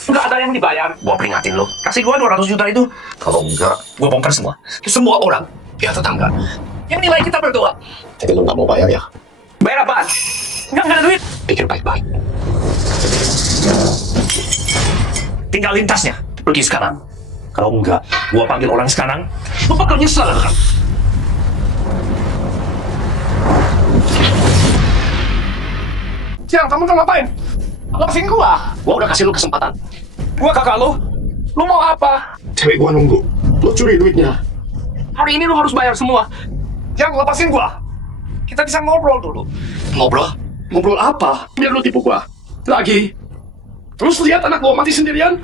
Nggak ada yang dibayar. Gua peringatin lo. Kasih gua 200 juta itu. Kalau enggak, gua bongkar semua. Semua orang. Ya tetangga. Yang nilai kita berdua. Jadi lu nggak mau bayar ya? Bayar apaan? Nggak ada duit. Pikir baik-baik. Tinggal lintasnya. Pergi sekarang. Kalau enggak, gua panggil orang sekarang. Lu bakal nyesel. Siang, kamu tuh ngapain? Lepasin gua. Gua udah kasih lu kesempatan. Gua kakak lu. Lu mau apa? Cewek gua nunggu. Lu curi duitnya. Hari ini lu harus bayar semua. Jangan lepasin gua. Kita bisa ngobrol dulu. Ngobrol? Ngobrol apa? Biar lu tipu gua. Lagi. Terus lihat anak gua mati sendirian.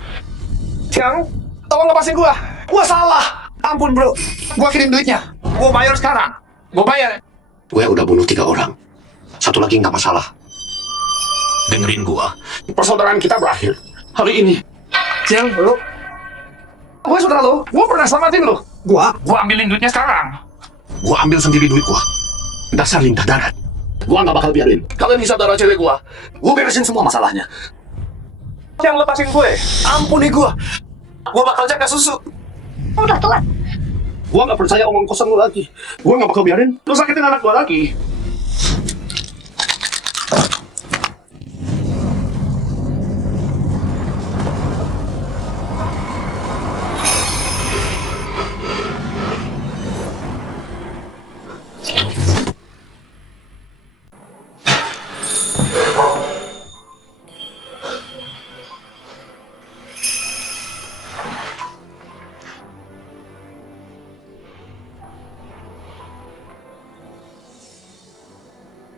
Jangan, tolong lepasin gua. Gua salah. Ampun bro. Gua kirim duitnya. Gua bayar sekarang. Gua bayar. Gue udah bunuh 3 orang. Satu lagi nggak masalah. Dengerin gua. Persaudaraan kita berakhir. Hari ini. Jangan bro. Gua saudara lu. Gua pernah selamatin lu. Gua ambilin duitnya sekarang. Gua ambil sendiri duit gua. Dasar lintah darat. Gua nggak bakal biarin. Kalian bisa darah cewek gua. Gua beresin semua masalahnya. Jangan lepasin gue. Ampuni gua. Gua bakal jaga susu. Udah telat. Gua nggak percaya omong kosong lu lagi. Gua nggak bakal biarin lu sakitin anak gua lagi.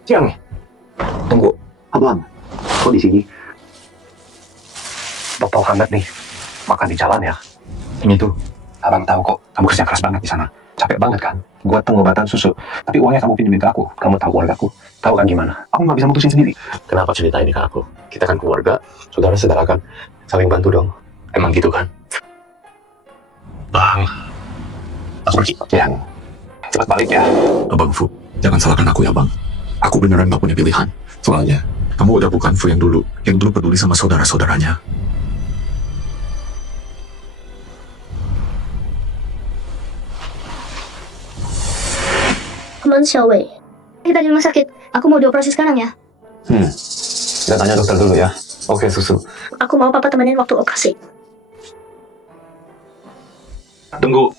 Siang. Tunggu. Abang, kok di sini? Botol hangat nih. Makan di jalan ya. Ini tuh. Abang tahu kok. Kamu kerja keras banget di sana. Capek banget kan? Buat pengobatan susu. Tapi uangnya kamu pinjemin ke aku. Kamu tahu keluarga aku. Tahu kan gimana? Aku nggak bisa mutusin sendiri. Kenapa cerita ini ke aku? Kita kan keluarga, saudara-saudara kan. Saling bantu dong. Emang gitu kan? Bang, aku pergi. Yang. Cepat balik ya. Abang Fu, jangan salahkan aku ya bang. Aku beneran gak punya pilihan. Soalnya, kamu udah bukan Fu yang dulu peduli sama saudara-saudaranya. Kemana Xiaowei? Kita di rumah sakit. Aku mau dioperasi sekarang ya. Kita tanya dokter dulu ya. Oke, susu. Aku mau papa temenin waktu operasi. Tunggu.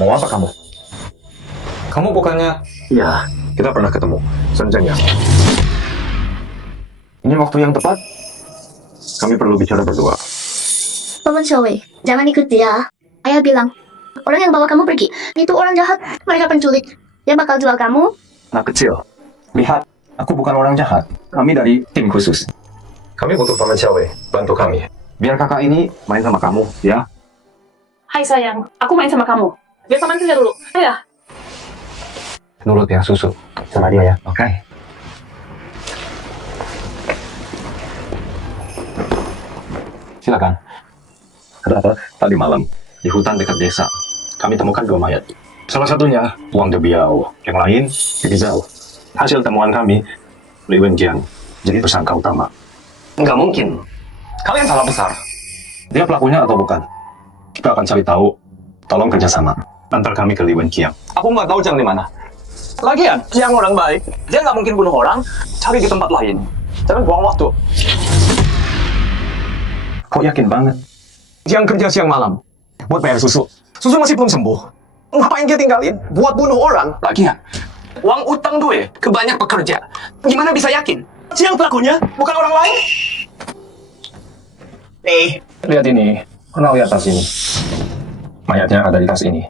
Mau apa kamu? Kamu bukannya... Iya, kita pernah ketemu. Sanjang ya. Ini waktu yang tepat. Kami perlu bicara berdua. Paman Shoei, jangan ikut dia. Ayah bilang, orang yang bawa kamu pergi, itu orang jahat. Mereka penculik. Dia bakal jual kamu. Anak kecil. Lihat, aku bukan orang jahat. Kami dari tim khusus. Kami butuh Paman Xiaowei. Bantu kami. Biar kakak ini main sama kamu, ya. Hai sayang, aku main sama kamu. Biar paman kerja dulu. Ya. Nurut ya, Susu. Sama dia ya. Oke. Silakan. Ada apa? Tadi malam, di hutan dekat desa, kami temukan 2 mayat. Salah satunya Wang Debiao, yang lain Li Zhao. Hasil temuan kami, Li Wenjiang jadi tersangka utama. Nggak mungkin. Kalian salah besar. Dia pelakunya atau bukan? Kita akan cari tahu. Tolong kerjasama. Antar kami ke Li Wenjiang. Aku nggak tahu Jiang di mana. Lagian, Jiang orang baik. Dia nggak mungkin bunuh orang. Cari di tempat lain. Jangan buang waktu. Kok yakin banget? Jiang kerja siang malam. Buat bayar Susu. Susu masih belum sembuh. Ngapain dia tinggalin? Buat bunuh orang. Lagian, uang utang gue ke banyak pekerja. Gimana bisa yakin? Jiang pelakunya, bukan orang lain. Lihat ini. Pernah lihat tas ini? Mayatnya ada di tas ini.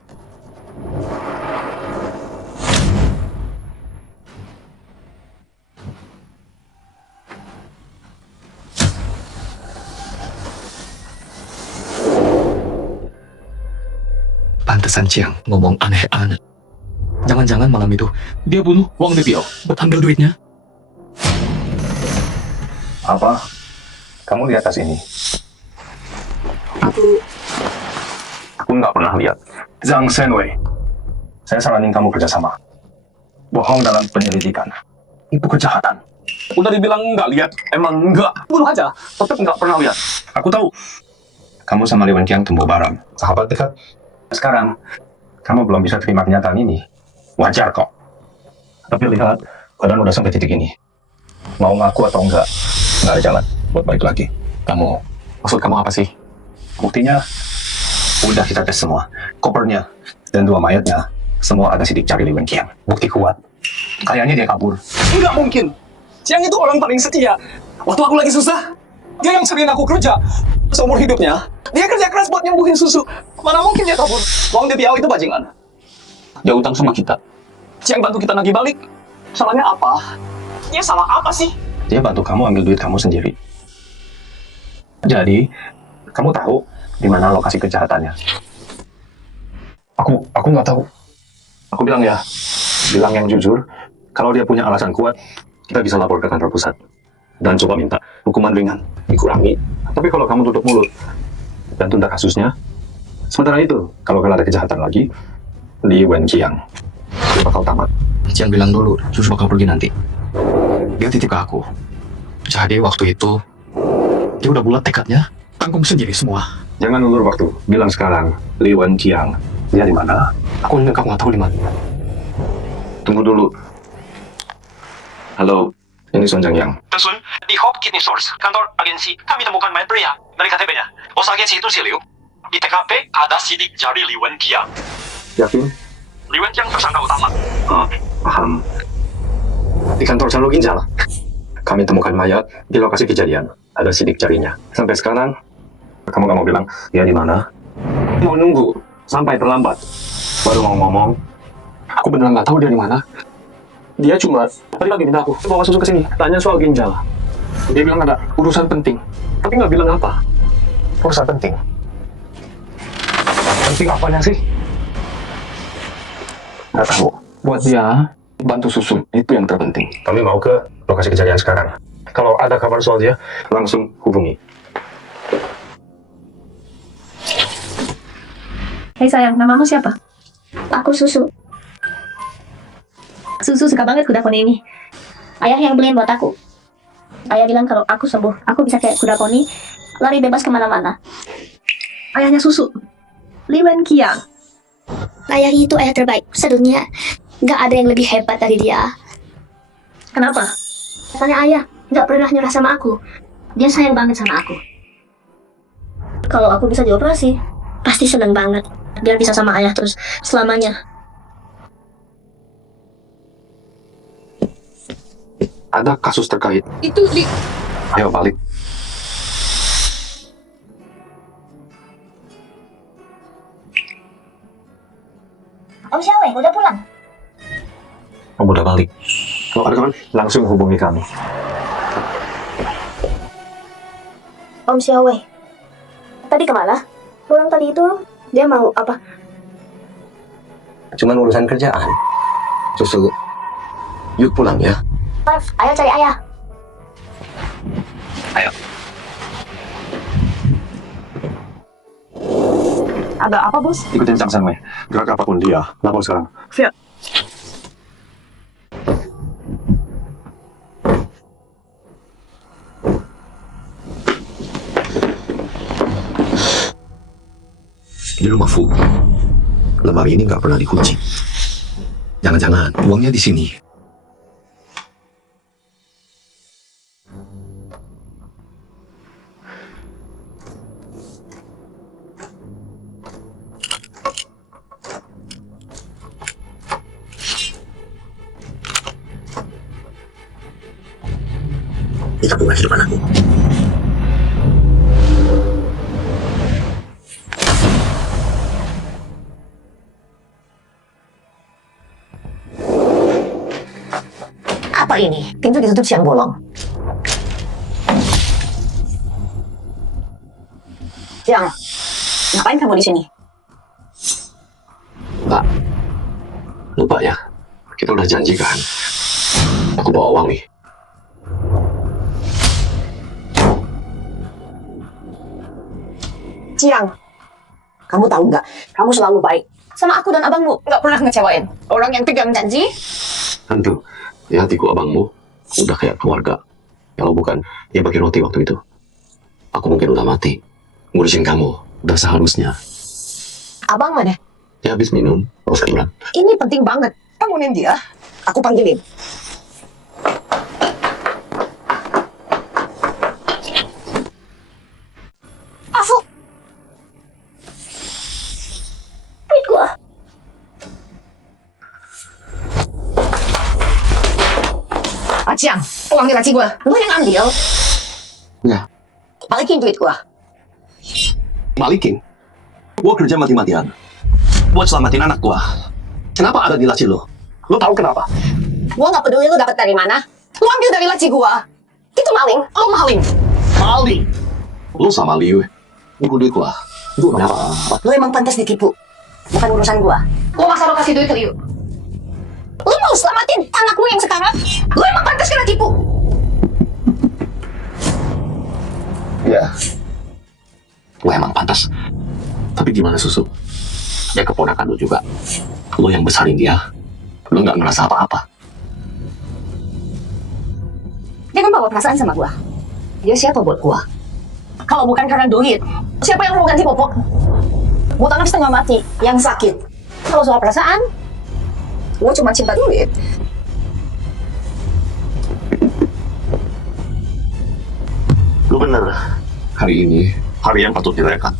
Pantesan Jiang ngomong aneh-aneh. Jangan-jangan malam itu dia bunuh Wang Debiao buat ambil duitnya. Apa? Kamu lihat tas ini? Aku nggak pernah lihat. Zhang Shenwei. Saya saranin kamu kerjasama. Bohong dalam penyelidikan. Itu kejahatan. Udah dibilang nggak lihat, emang nggak. Bunuh aja, tetap nggak pernah lihat. Aku tahu. Kamu sama Li Wenqiang tumbuh bareng. Sahabat dekat. Sekarang, kamu belum bisa terima kenyataan ini. Wajar kok. Tapi lihat, keadaan udah sampai titik ini. Mau ngaku atau enggak, nggak ada jalan buat balik lagi. Maksud kamu apa sih? Buktinya, udah kita tes semua. Kopernya dan 2 mayatnya, semua ada sidik jari Li Wenqiang. Bukti kuat. Kayaknya dia kabur. Nggak mungkin. Jiang itu orang paling setia. Waktu aku lagi susah, dia yang cariin aku kerja. Seumur hidupnya, dia kerja keras buat nyembuhin Susu. Mana mungkin dia kabur? Wang Debiao itu bajingan. Dia utang sama kita. Jiang bantu kita nagih balik. Salahnya apa? Dia salah apa sih? Dia bantu kamu ambil duit kamu sendiri. Jadi, kamu tahu di mana lokasi kejahatannya? Aku nggak tahu. Aku bilang ya, bilang yang jujur. Kalau dia punya alasan kuat, kita bisa lapor ke kantor pusat dan coba minta hukuman ringan, dikurangi. Tapi kalau kamu tutup mulut dan tunda kasusnya, sementara itu kalau ada kejahatan lagi, Li Wenqiang dia bakal tamat. Jiang bilang dulu, Susu bakal pergi nanti. Dia titip ke aku. Jadi waktu itu, dia udah bulat tekadnya, tanggung sendiri semua. Jangan ulur waktu. Bilang sekarang, Li Wenqiang. Dia di mana? Aku nggak tahu di mana. Tunggu dulu. Halo, ini Sun Yang. Sun, di Hope Kidney Source, kantor agensi, kami temukan mayat pria dari KTP-nya. Bos agensi itu si Liu. Di TKP ada sidik jari Li Wenqiang. Yakin? Li Wenqiang tersangka utama. Oh, paham. Di kantor Calo Ginjal, kami temukan mayat di lokasi kejadian. Ada sidik jarinya. Sampai sekarang, kamu nggak mau bilang dia di mana? Mau nunggu sampai terlambat. Baru mau ngomong. Aku beneran nggak tahu dia di mana. Dia cuma tadi lagi minta aku bawa Susu ke sini, tanya soal ginjal. Dia bilang ada urusan penting, tapi nggak bilang apa. Urusan penting. Penting apanya sih? Nggak tahu. Buat dia, bantu Susu itu yang terpenting. Kami mau ke lokasi kejadian sekarang. Kalau ada kabar soal dia, langsung hubungi. Hei sayang, namamu siapa? Aku Susu. Susu suka banget kuda poni ini. Ayah yang beliin buat aku. Ayah bilang kalau aku sembuh, aku bisa kayak kuda poni, lari bebas kemana-mana. Ayahnya Susu. Li Wenqiang. Ayah itu ayah terbaik sedunia. Gak ada yang lebih hebat dari dia. Kenapa? Soalnya ayah gak pernah nyerah sama aku. Dia sayang banget sama aku. Kalau aku bisa dioperasi, pasti seneng banget. Biar bisa sama ayah terus selamanya. Ada kasus terkait. Itu di... Ayo balik. Om Xiaowei, udah pulang? Kamu udah balik. Kalau ada kawan, Langsung hubungi kami. Om Xiaowei, tadi kemana? Pulang tadi itu dia mau apa? Cuman urusan kerjaan. Susu, yuk pulang ya. Maaf, ayah cari ayah. Ayo. Ada apa, Bos? Ikutin Chang San Wei. Gerak apapun dia. Lapor sekarang. Siap. Di rumah Fu, lemari ini nggak pernah dikunci. Jangan-jangan uangnya di sini. Ini tabungan hidup anakku. Apa ini? Pintu ditutup siang bolong. Yang, ngapain kamu di sini? Pak, lupa ya. Kita udah janji kan. Aku bawa uang nih. Ciang, kamu tahu nggak? Kamu selalu baik sama aku dan abangmu. Nggak pernah ngecewain. Orang yang pegang janji. Tentu, di hatiku abangmu udah kayak keluarga. Kalau bukan, ya bagi roti waktu itu. Aku mungkin udah mati. Ngurusin kamu, udah seharusnya. Abang mana? Dia habis minum, terus pulang. Ini penting banget. Bangunin dia. Aku panggilin. Afu. Duit gua. Ciang, uang di laci gua. Lu yang ambil. Ya, Balikin duit gua. balikin. Gua kerja mati-matian buat selamatin anak gua. Kenapa ada di laci lo? Lo tahu kenapa? Gua nggak peduli lu dapat dari mana. Lu ambil dari laci gua. Itu maling. Lu maling. Maling. Lo sama Liu, ngikut duit gua. Itu kenapa? Lu emang pantas ditipu. Bukan urusan gua. Lu masa lu kasih duit ke Liu? Lu mau selamatin anakmu yang sekarang? Lu emang pantas kena tipu. Ya, lo emang pantas. Tapi gimana Susu? Dia keponakan lo juga. Lo yang besarin dia. Lo nggak ngerasa apa-apa. Dia kan bawa perasaan sama gua. Dia siapa buat gua? Kalau bukan karena duit, siapa yang mau ganti popok? Gua tanam setengah mati, yang sakit. Kalau soal perasaan, gua cuma cinta duit. Lo bener. Hari ini, hari yang patut dirayakan.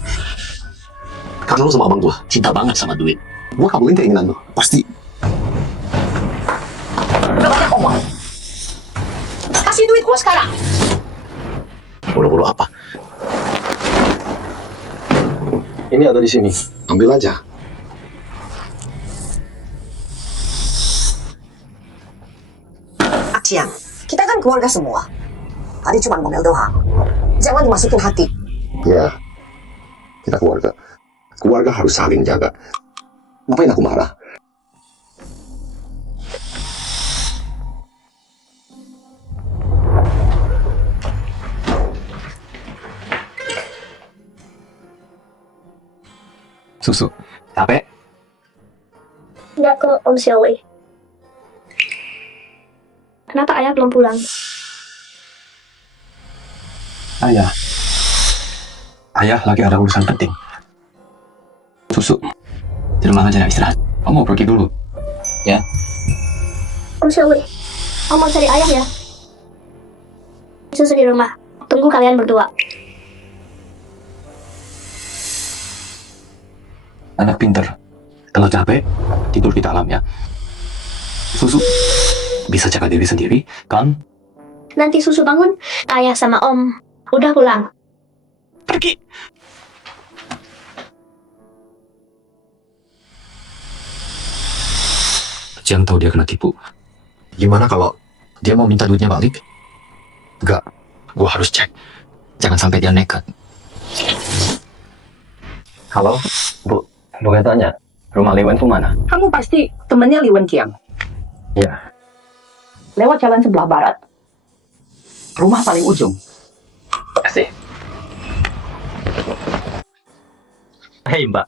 Karena lo sama abang gua cinta banget sama duit. Gua kabulin keinginan lo. Pasti. Udah banyak omong. Kasih duit gua sekarang. Buru-buru apa? Ini ada di sini. Ambil aja. Ciang, kita kan keluarga semua. Tadi cuma model doang. Jangan dimasukin hati. Ya, kita keluarga. Keluarga harus saling jaga. Ngapain aku marah? Susu. Capek? Enggak ke Om Xiaowei. Kenapa ayah belum pulang? Ayah. Ayah lagi ada urusan penting. Susu. Di rumah aja istirahat. Kamu mau pergi dulu. Ya. Om Xiaowei, Om mau cari ayah ya. Susu di rumah. Tunggu kalian berdua. Anak pinter. Kalau capek, tidur di dalam ya. Susu bisa jaga diri sendiri, kan? Nanti Susu bangun, Ayah sama Om udah pulang. Pergi. Jiang tahu dia kena tipu. Gimana kalau dia mau minta duitnya balik? Enggak, gua harus cek. Jangan sampai dia nekat. Halo, Bu. Boleh tanya, rumah Li Wenfu mana? Kamu pasti temannya Li Wenqiang. Iya. Lewat jalan sebelah barat. Rumah paling ujung. Kasih. Hei Mbak.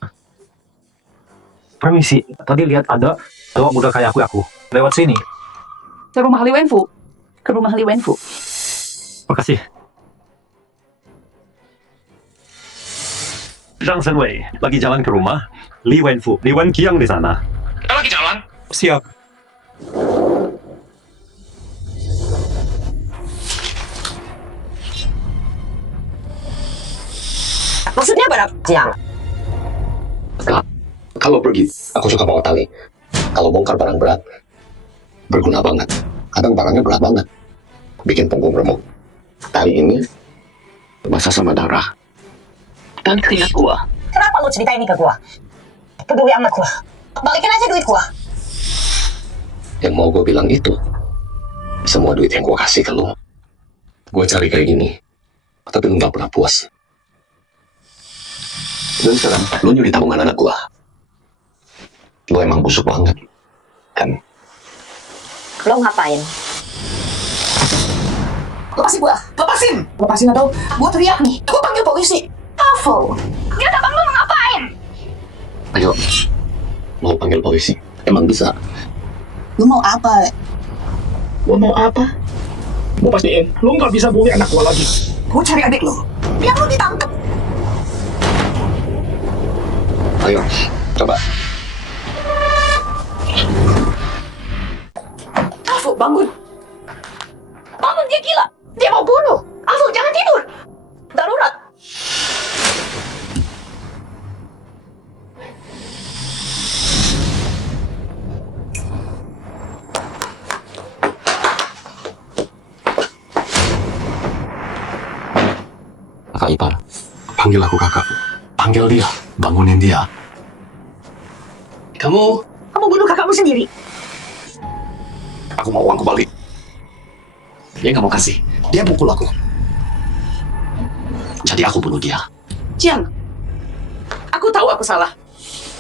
Permisi, tadi lihat ada cowok muda kayak aku lewat sini. Ke rumah Li Wenfu. Ke rumah Li Wenfu. Makasih. Zhang Shenwei lagi jalan ke rumah Li Wenfu, Li Wenqiang di sana. Lagi jalan. Siap. Maksudnya apa, Jiang? Kalau pergi, aku suka bawa tali. Kalau bongkar barang berat, berguna banget. Kadang barangnya berat banget. Bikin punggung remuk. Tali ini basah sama darah. Dan keringat gua. Kenapa lu cerita ini ke gua? Peduli amat gua. Balikin aja duit gua. Yang mau gue bilang itu, semua duit yang gue kasih ke lu, gue cari kayak gini. Tapi lu gak pernah puas. Dan sekarang, lu nyuri tabungan anak gue. Lu emang busuk banget, kan? Lo ngapain? Lepasin gua. Lepasin. Lepasin atau gua teriak nih. Gua panggil polisi. Afo. Dia datang lu ngapain? Ayo, mau panggil polisi. Emang bisa. Lu mau apa? Gua mau apa? Gua pastiin, lu nggak bisa bully anak gua lagi. Gua cari adik lo. Biar lo ditangkap. Ayo, coba. Afo, bangun. Bangun, dia gila. Dia mau bunuh. Afo, jangan tidur. Darurat. Kakak ipar, panggil aku kakak. Panggil dia, bangunin dia. Kamu bunuh kakakmu sendiri. Aku mau uangku balik. Dia nggak mau kasih. Dia pukul aku. Jadi aku bunuh dia. Jiang, aku tahu aku salah.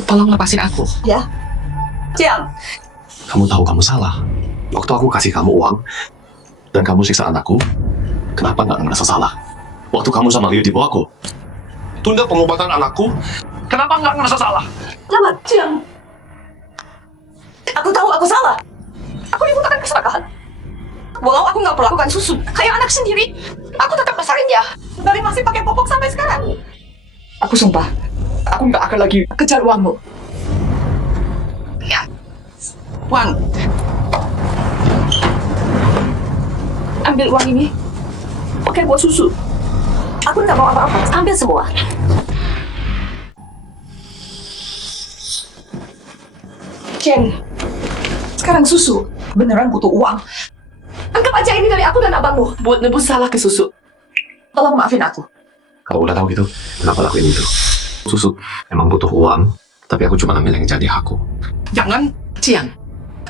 Tolong lepasin aku. Ya. Jiang, Kamu tahu kamu salah. Waktu aku kasih kamu uang, dan kamu siksa anakku, kenapa nggak ngerasa salah? Waktu kamu sama Liu tipu aku, Tunda pengobatan anakku. Kenapa nggak ngerasa salah? selamat, Jiang. Aku tahu aku salah. Aku dibutuhkan keserakahan. Walau aku nggak perlakukan Susu kayak anak sendiri, aku tetap besarin dia. Dari masih pakai popok sampai sekarang. Aku sumpah, aku nggak akan lagi kejar uangmu. Ya, uang. Ambil uang ini, pakai buat susu. Aku nggak mau apa-apa. Ambil semua. Jen, sekarang Susu beneran butuh uang. Anggap aja ini dari aku dan abangmu buat nebus salah ke Susu. Tolong maafin aku. kalau udah tahu gitu, kenapa lakuin itu? Susu emang butuh uang, tapi aku cuma ambil yang jadi aku. Jangan, Jiang.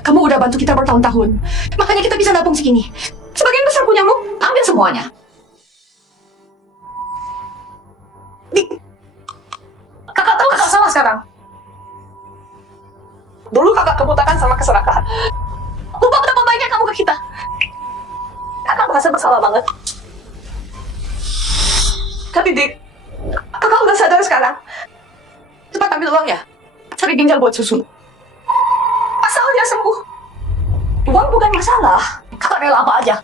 Kamu udah bantu kita bertahun-tahun. Makanya kita bisa nabung segini. Sebagian besar punyamu, ambil semuanya. Kakak tahu kakak salah sekarang. Dulu kakak kebutakan sama keserakahan. Lupa betapa baiknya kamu ke kita. Kakak merasa bersalah banget. Tapi Dik, kakak udah sadar sekarang. Cepat ambil uang ya. Cari ginjal buat Susu. Asal dia sembuh. Uang bukan masalah. Kakak rela apa aja.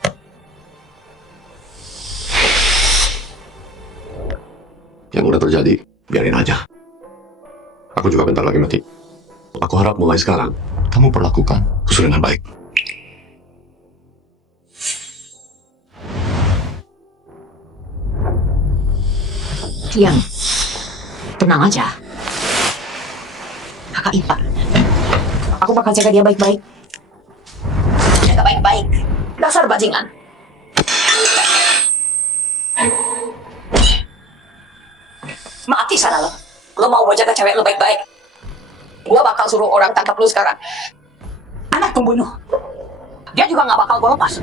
Yang udah terjadi, biarin aja. Aku juga bentar lagi mati. Aku harap mulai sekarang, kamu perlakukan Susu dengan baik. Jiang, tenang aja. Kakak ipar. Aku bakal jaga dia baik-baik. Jaga baik-baik. Dasar bajingan. Lo mau jaga cewek lo baik-baik. Gue bakal suruh orang tangkap lo sekarang. Anak pembunuh. Dia juga nggak bakal gue lepas.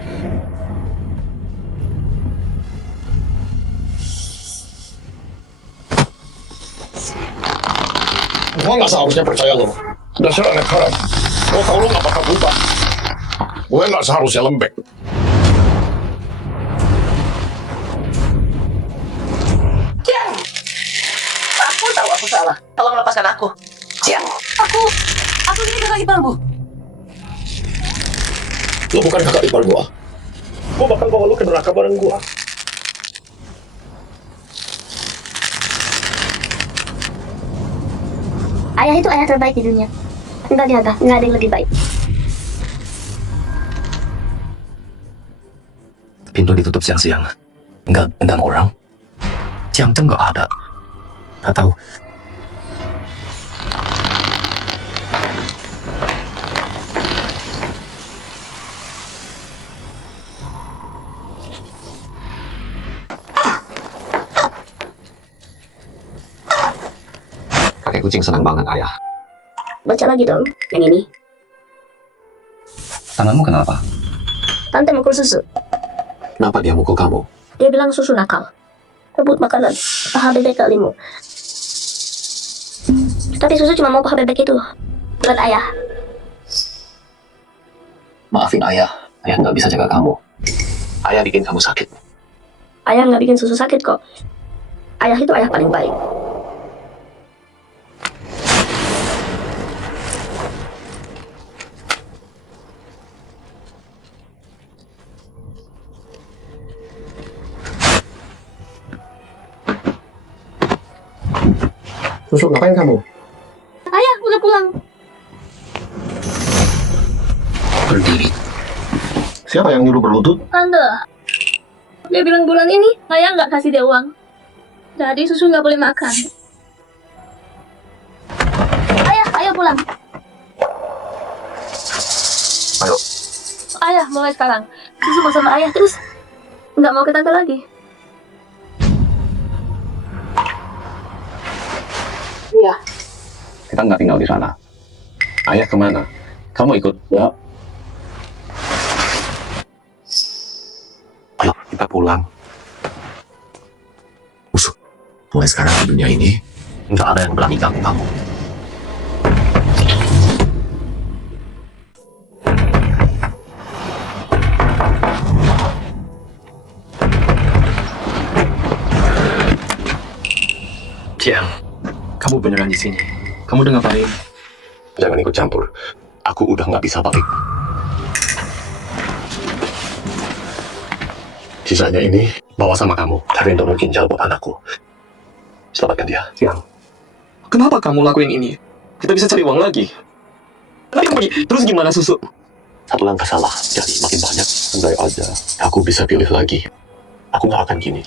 Gua nggak seharusnya percaya lo. Dasar anak haram. Gua tahu lo nggak bakal berubah. Gue nggak seharusnya lembek. Jiang, aku tahu aku salah. Tolong lepaskan aku. Jiang, aku ini kakak iparmu. Lo bukan kakak ipar gua. Gua bakal bawa lo ke neraka bareng gua. Ayah itu ayah terbaik di dunia. Enggak Diaga, enggak ada yang lebih baik. Pintu ditutup siang-siang. Nggak undang orang. Jam-jam nggak ada. Nggak tahu. Kakek kucing senang banget, ayah. Baca lagi dong, yang ini. Tanganmu kenapa? Tante mukul susu. Kenapa dia mukul kamu? Dia bilang susu nakal. Rebut makanan, paha bebek kalimu. Tapi susu cuma mau paha bebek itu. Bukan ayah. Maafin ayah. Ayah nggak bisa jaga kamu. Ayah bikin kamu sakit. Ayah nggak bikin susu sakit kok. Ayah itu ayah paling baik. Susu, ngapain kamu? Ayah udah pulang. Berdiri. Siapa yang nyuruh berlutut? Tante. Dia bilang bulan ini ayah nggak kasih dia uang. Jadi susu nggak boleh makan. Ayah pulang. Ayo. Ayah mulai sekarang. Susu mau sama ayah terus. Nggak mau ke tante lagi. Iya. Kita nggak tinggal di sana. Ayah kemana? Kamu ikut, ya? Ayo, kita pulang. Musuh, mulai sekarang di dunia ini, nggak ada yang berani ganggu kamu. Jiang, kamu beneran di sini. Kamu udah ngapain? Jangan ikut campur. Aku udah nggak bisa balik. Sisanya ini bawa sama kamu. Cariin donor ginjal buat anakku. Selamatkan dia. Jiang, kenapa kamu lakuin ini? Kita bisa cari uang lagi. Nanti kamu pergi. Terus gimana susu? Satu langkah salah, jadi makin banyak. Andai aja aku bisa pilih lagi. Aku nggak akan gini.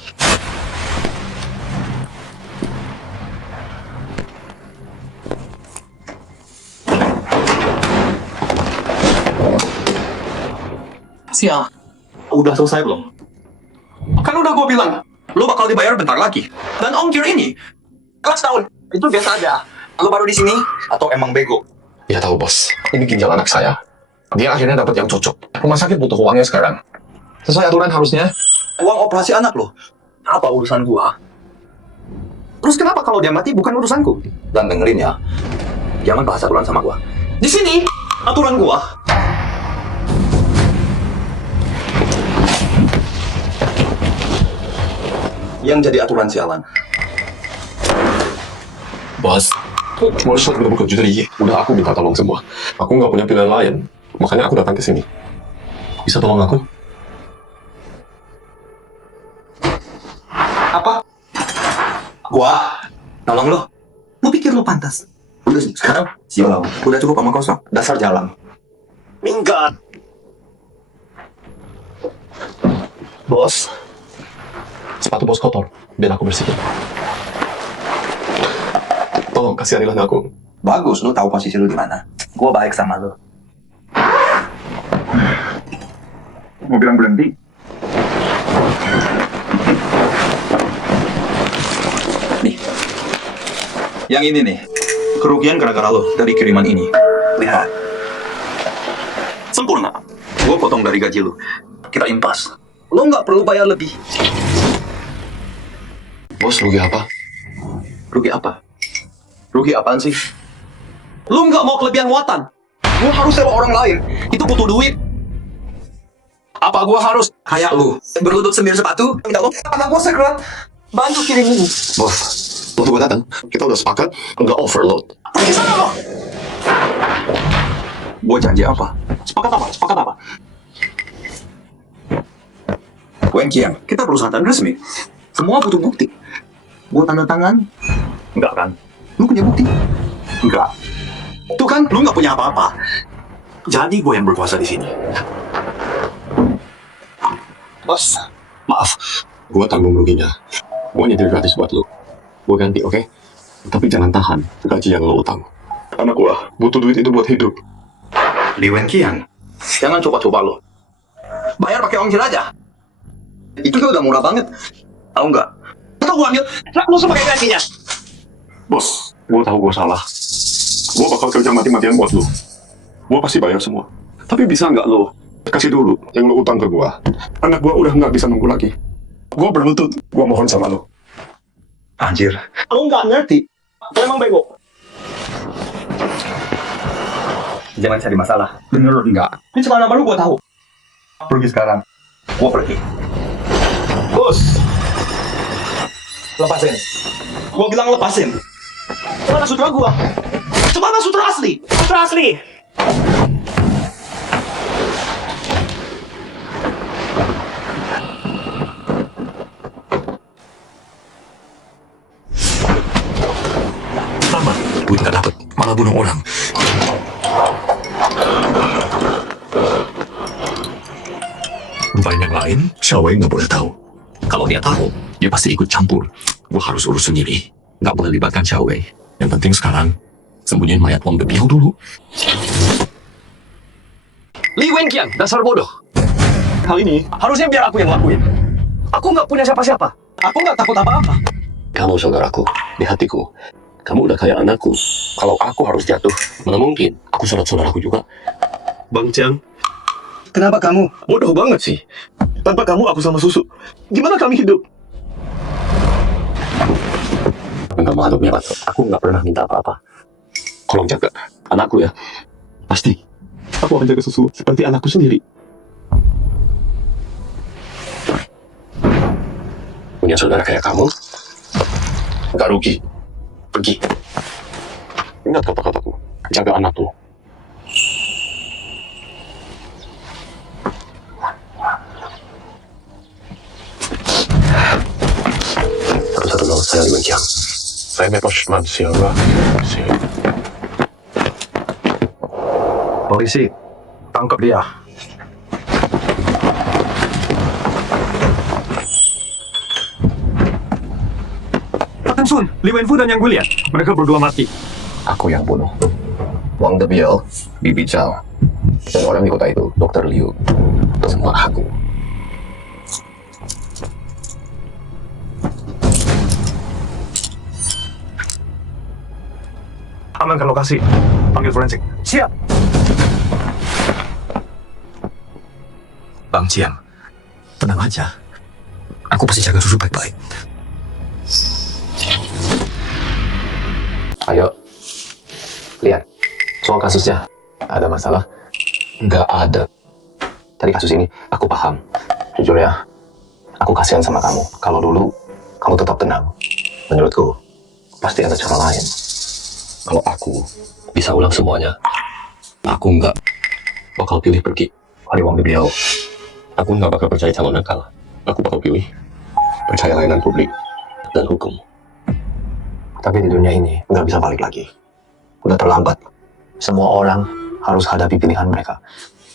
Sial. Udah selesai belum? Kan udah gue bilang, lo bakal dibayar bentar lagi. Dan ongkir ini, kelas tahun. Itu biasa aja. Lo baru di sini, atau emang bego? Ya tahu bos, ini ginjal anak saya. Dia akhirnya dapat yang cocok. Rumah sakit butuh uangnya sekarang. Sesuai aturan harusnya. Uang operasi anak lo. Apa urusan gua? Terus kenapa kalau dia mati bukan urusanku? Dan dengerin ya, jangan bahas aturan sama gua. Di sini, aturan gua. Yang jadi aturan sialan. Bos, cuma shot udah buka juta lagi. Udah aku minta tolong semua. Aku nggak punya pilihan lain. Makanya aku datang ke sini. Bisa tolong aku? Apa? Gua tolong lo. Lu pikir lo pantas? Udah sekarang sialan. Udah cukup sama kosong. Dasar jalan. Minggat. Bos, sepatu bos kotor. Biar aku bersihin. Tolong kasihanilah aku. Bagus, lu tahu posisi lu di mana. Gua baik sama lu. Mau bilang berhenti? Nih. Yang ini nih, kerugian gara-gara lo dari kiriman ini. Lihat. Sempurna. Gue potong dari gaji lo. Kita impas. Lo nggak perlu bayar lebih. Bos, rugi apa? Rugi apa? Rugi apaan sih? Lo nggak mau kelebihan muatan. Gue harus sewa orang lain. Itu butuh duit. Apa gue harus kayak lu berlutut semir sepatu? Minta lo, anak gue segera bantu kirim ini. Bos, waktu gue datang, kita udah sepakat nggak overload. Pergi sana lo. Gue janji apa? Sepakat apa? Sepakat apa? Wen Kiang, kita perusahaan resmi. Semua butuh bukti. Gue tanda tangan. Enggak kan? Lu punya bukti? Enggak. Tuh kan, lu nggak punya apa-apa. Jadi gue yang berkuasa di sini. Bos, maaf. Gue tanggung ruginya. Gue nyetir gratis buat lu. Gue ganti, oke? Tapi jangan tahan gaji yang lo utang. Anak gue butuh duit itu buat hidup. Li Wen Kiang, jangan coba-coba lo. Bayar pakai ongkir aja. Itu tuh udah murah banget. Tahu nggak? Atau gue ambil, langsung pakai gantinya. Bos, gue tahu gue salah. Gue bakal kerja mati-matian buat lu. Gue pasti bayar semua. Tapi bisa nggak lo kasih dulu yang lo utang ke gue? Anak gue udah nggak bisa nunggu lagi. Gue berlutut. Gue mohon sama lo. Anjir. Lo nggak ngerti. Lo emang bego. Jangan cari masalah. Bener enggak? Ini celana baru gue tahu. Pergi sekarang. Gue pergi. Bos. Lepasin. Gue bilang lepasin. Mana sutra gue? Mana sutra asli? Sutra asli. Sama, duit nggak dapet, malah bunuh orang. Rupanya yang lain, Xiaowei nggak boleh tahu. Kalau dia tahu, dia pasti ikut campur. Gua harus urus sendiri, nggak boleh libatkan Xiaowei. Yang penting sekarang, sembunyiin mayat Wang Bebiao dulu. Li Wenqiang, dasar bodoh. Hal ini harusnya biar aku yang lakuin. Aku nggak punya siapa-siapa. Aku nggak takut apa-apa. Kamu saudaraku, di hatiku. Kamu udah kayak anakku. Kalau aku harus jatuh, mana mungkin? Aku saudaraku juga. Bang Chiang, kenapa kamu? Bodoh banget sih. Tanpa kamu aku sama susu. Gimana kami hidup? Enggak malu ya, Pak. Aku nggak pernah minta apa-apa. Tolong jaga anakku ya. Pasti. Aku akan jaga susu seperti anakku sendiri. Punya saudara kayak kamu, nggak rugi. Pergi. Ingat kata-kataku. Jaga anak lu. Satu-satu saya Li Wenqiang. Saya bebas manusia. Polisi, tangkap dia. Kapten Sun, Li Wenfu dan Yang Gulian. Mereka berdua mati. Aku yang bunuh. Wang Bebiao, Bibi Zhao, dan orang di kota itu, Dr. Liu. Semua aku. Amankan lokasi. Panggil forensik. Siap. Bang Chiang, tenang aja. Aku pasti jaga susu baik-baik. Ayo, lihat. Soal kasusnya, ada masalah? Nggak ada. Dari kasus ini, aku paham. Jujur ya, aku kasihan sama kamu. Kalau dulu, kamu tetap tenang. Menurutku, pasti ada cara lain. Kalau aku bisa ulang semuanya, aku nggak bakal pilih pergi dari Wang Bebiao. Aku nggak bakal percaya calon nakal. Aku bakal pilih percaya layanan publik dan hukum. Tapi di dunia ini nggak bisa balik lagi. Udah terlambat. Semua orang harus hadapi pilihan mereka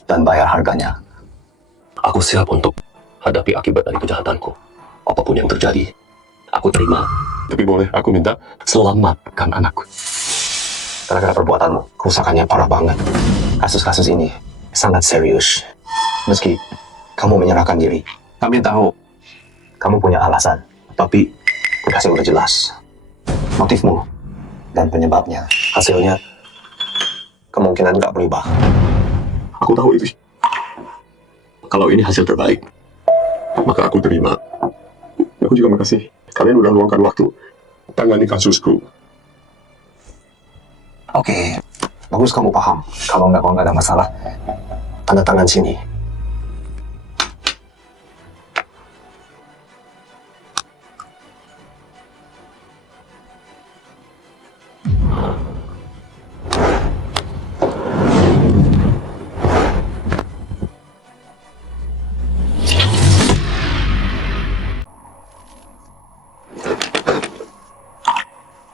dan bayar harganya. Aku siap untuk hadapi akibat dari kejahatanku. Apapun yang terjadi, aku terima. Tapi boleh aku minta selamatkan anakku. Gara-gara perbuatanmu, kerusakannya parah banget. Kasus-kasus ini sangat serius. Meski kamu menyerahkan diri, kami tahu kamu punya alasan. Tapi dikasih udah jelas. Motifmu Dan penyebabnya, hasilnya kemungkinan nggak berubah. Aku tahu itu. Kalau ini hasil terbaik, maka aku terima. Aku juga makasih. Kalian udah luangkan waktu tangani kasusku. Oke, bagus kamu paham. Kalau nggak ada masalah, tanda tangan sini.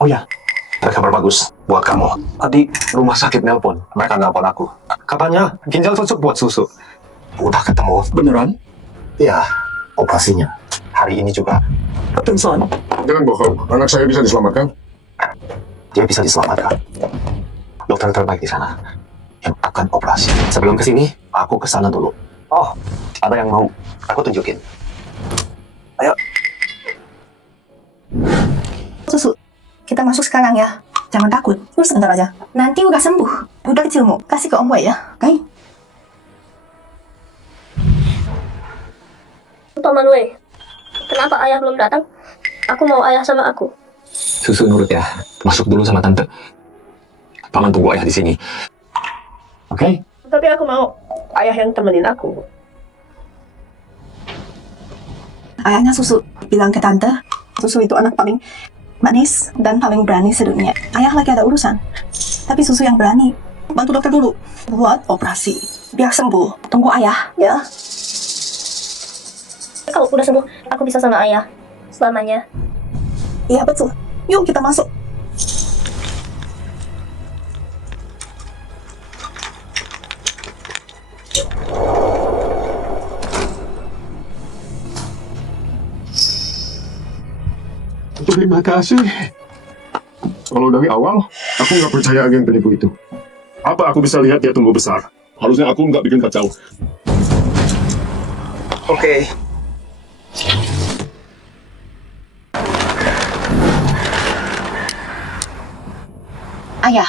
Oh ya, ada kabar bagus buat kamu. Tadi rumah sakit nelpon. Mereka nelpon aku. Katanya ginjal cocok buat susu. Udah ketemu. Beneran? Ya, operasinya. Hari ini juga. Attention. Jangan bohong. Anak saya bisa diselamatkan. Dia bisa diselamatkan. Dokter terbaik di sana yang akan operasi. Sebelum kesini, aku ke sana dulu. Oh, ada yang mau aku tunjukin. Ayo. Susu, kita masuk sekarang ya. Jangan takut. Terus sebentar aja. Nanti udah sembuh. Udah kecilmu, kasih ke Om Wei ya. Oke? Paman Wei, kenapa ayah belum datang? Aku mau ayah sama aku. Susu nurut ya. Masuk dulu sama tante. Paman tunggu ayah di sini. Oke? Tapi aku mau ayah yang temenin aku. Ayahnya Susu bilang ke tante, Susu itu anak paling manis dan paling berani sedunia. Ayah lagi ada urusan. Tapi Susu yang berani. Bantu dokter dulu buat operasi. Biar sembuh. Tunggu ayah ya. Kalau udah sembuh, aku bisa sama ayah selamanya. Iya betul. Yuk kita masuk. Terima kasih. Kalau dari awal, aku nggak percaya agen penipu itu. Apa aku bisa lihat dia tumbuh besar? Harusnya aku nggak bikin kacau. Oke. Ayah,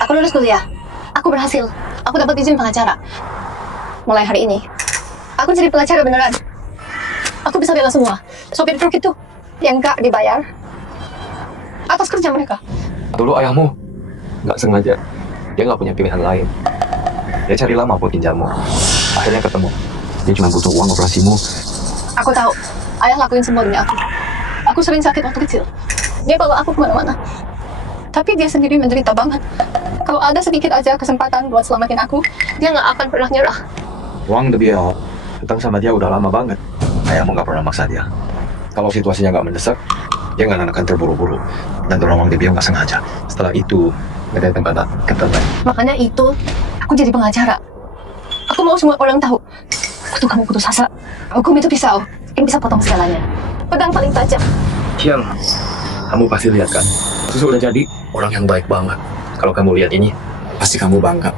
aku lulus kuliah. Aku berhasil. Aku dapat izin pengacara. Mulai hari ini, aku jadi pengacara beneran. Aku bisa bela semua sopir truk itu yang gak dibayar atas kerja mereka. Dulu ayahmu nggak sengaja. Dia nggak punya pilihan lain. Dia cari lama buat ginjalmu. Akhirnya ketemu. Dia cuma butuh uang operasimu. Aku tahu, ayah lakuin semua demi aku. Aku sering sakit waktu kecil. Dia bawa aku kemana-mana. Tapi dia sendiri menderita banget. Kalau ada sedikit aja kesempatan buat selamatin aku, dia nggak akan pernah nyerah. Wang udah dia datang sama dia udah lama banget. Ayahmu nggak pernah maksa dia. Kalau situasinya nggak mendesak, dia nggak akan terburu-buru. Dan tolong Wang dia nggak sengaja. Setelah itu, nggak datang ke tempat. Makanya itu, aku jadi pengacara. Aku mau semua orang tahu. Waktu kamu putus asa, hukum itu pisau yang bisa potong segalanya. Pedang paling tajam. Kian, kamu pasti lihat kan? Susu udah jadi orang yang baik banget. Kalau kamu lihat ini, pasti kamu bangga.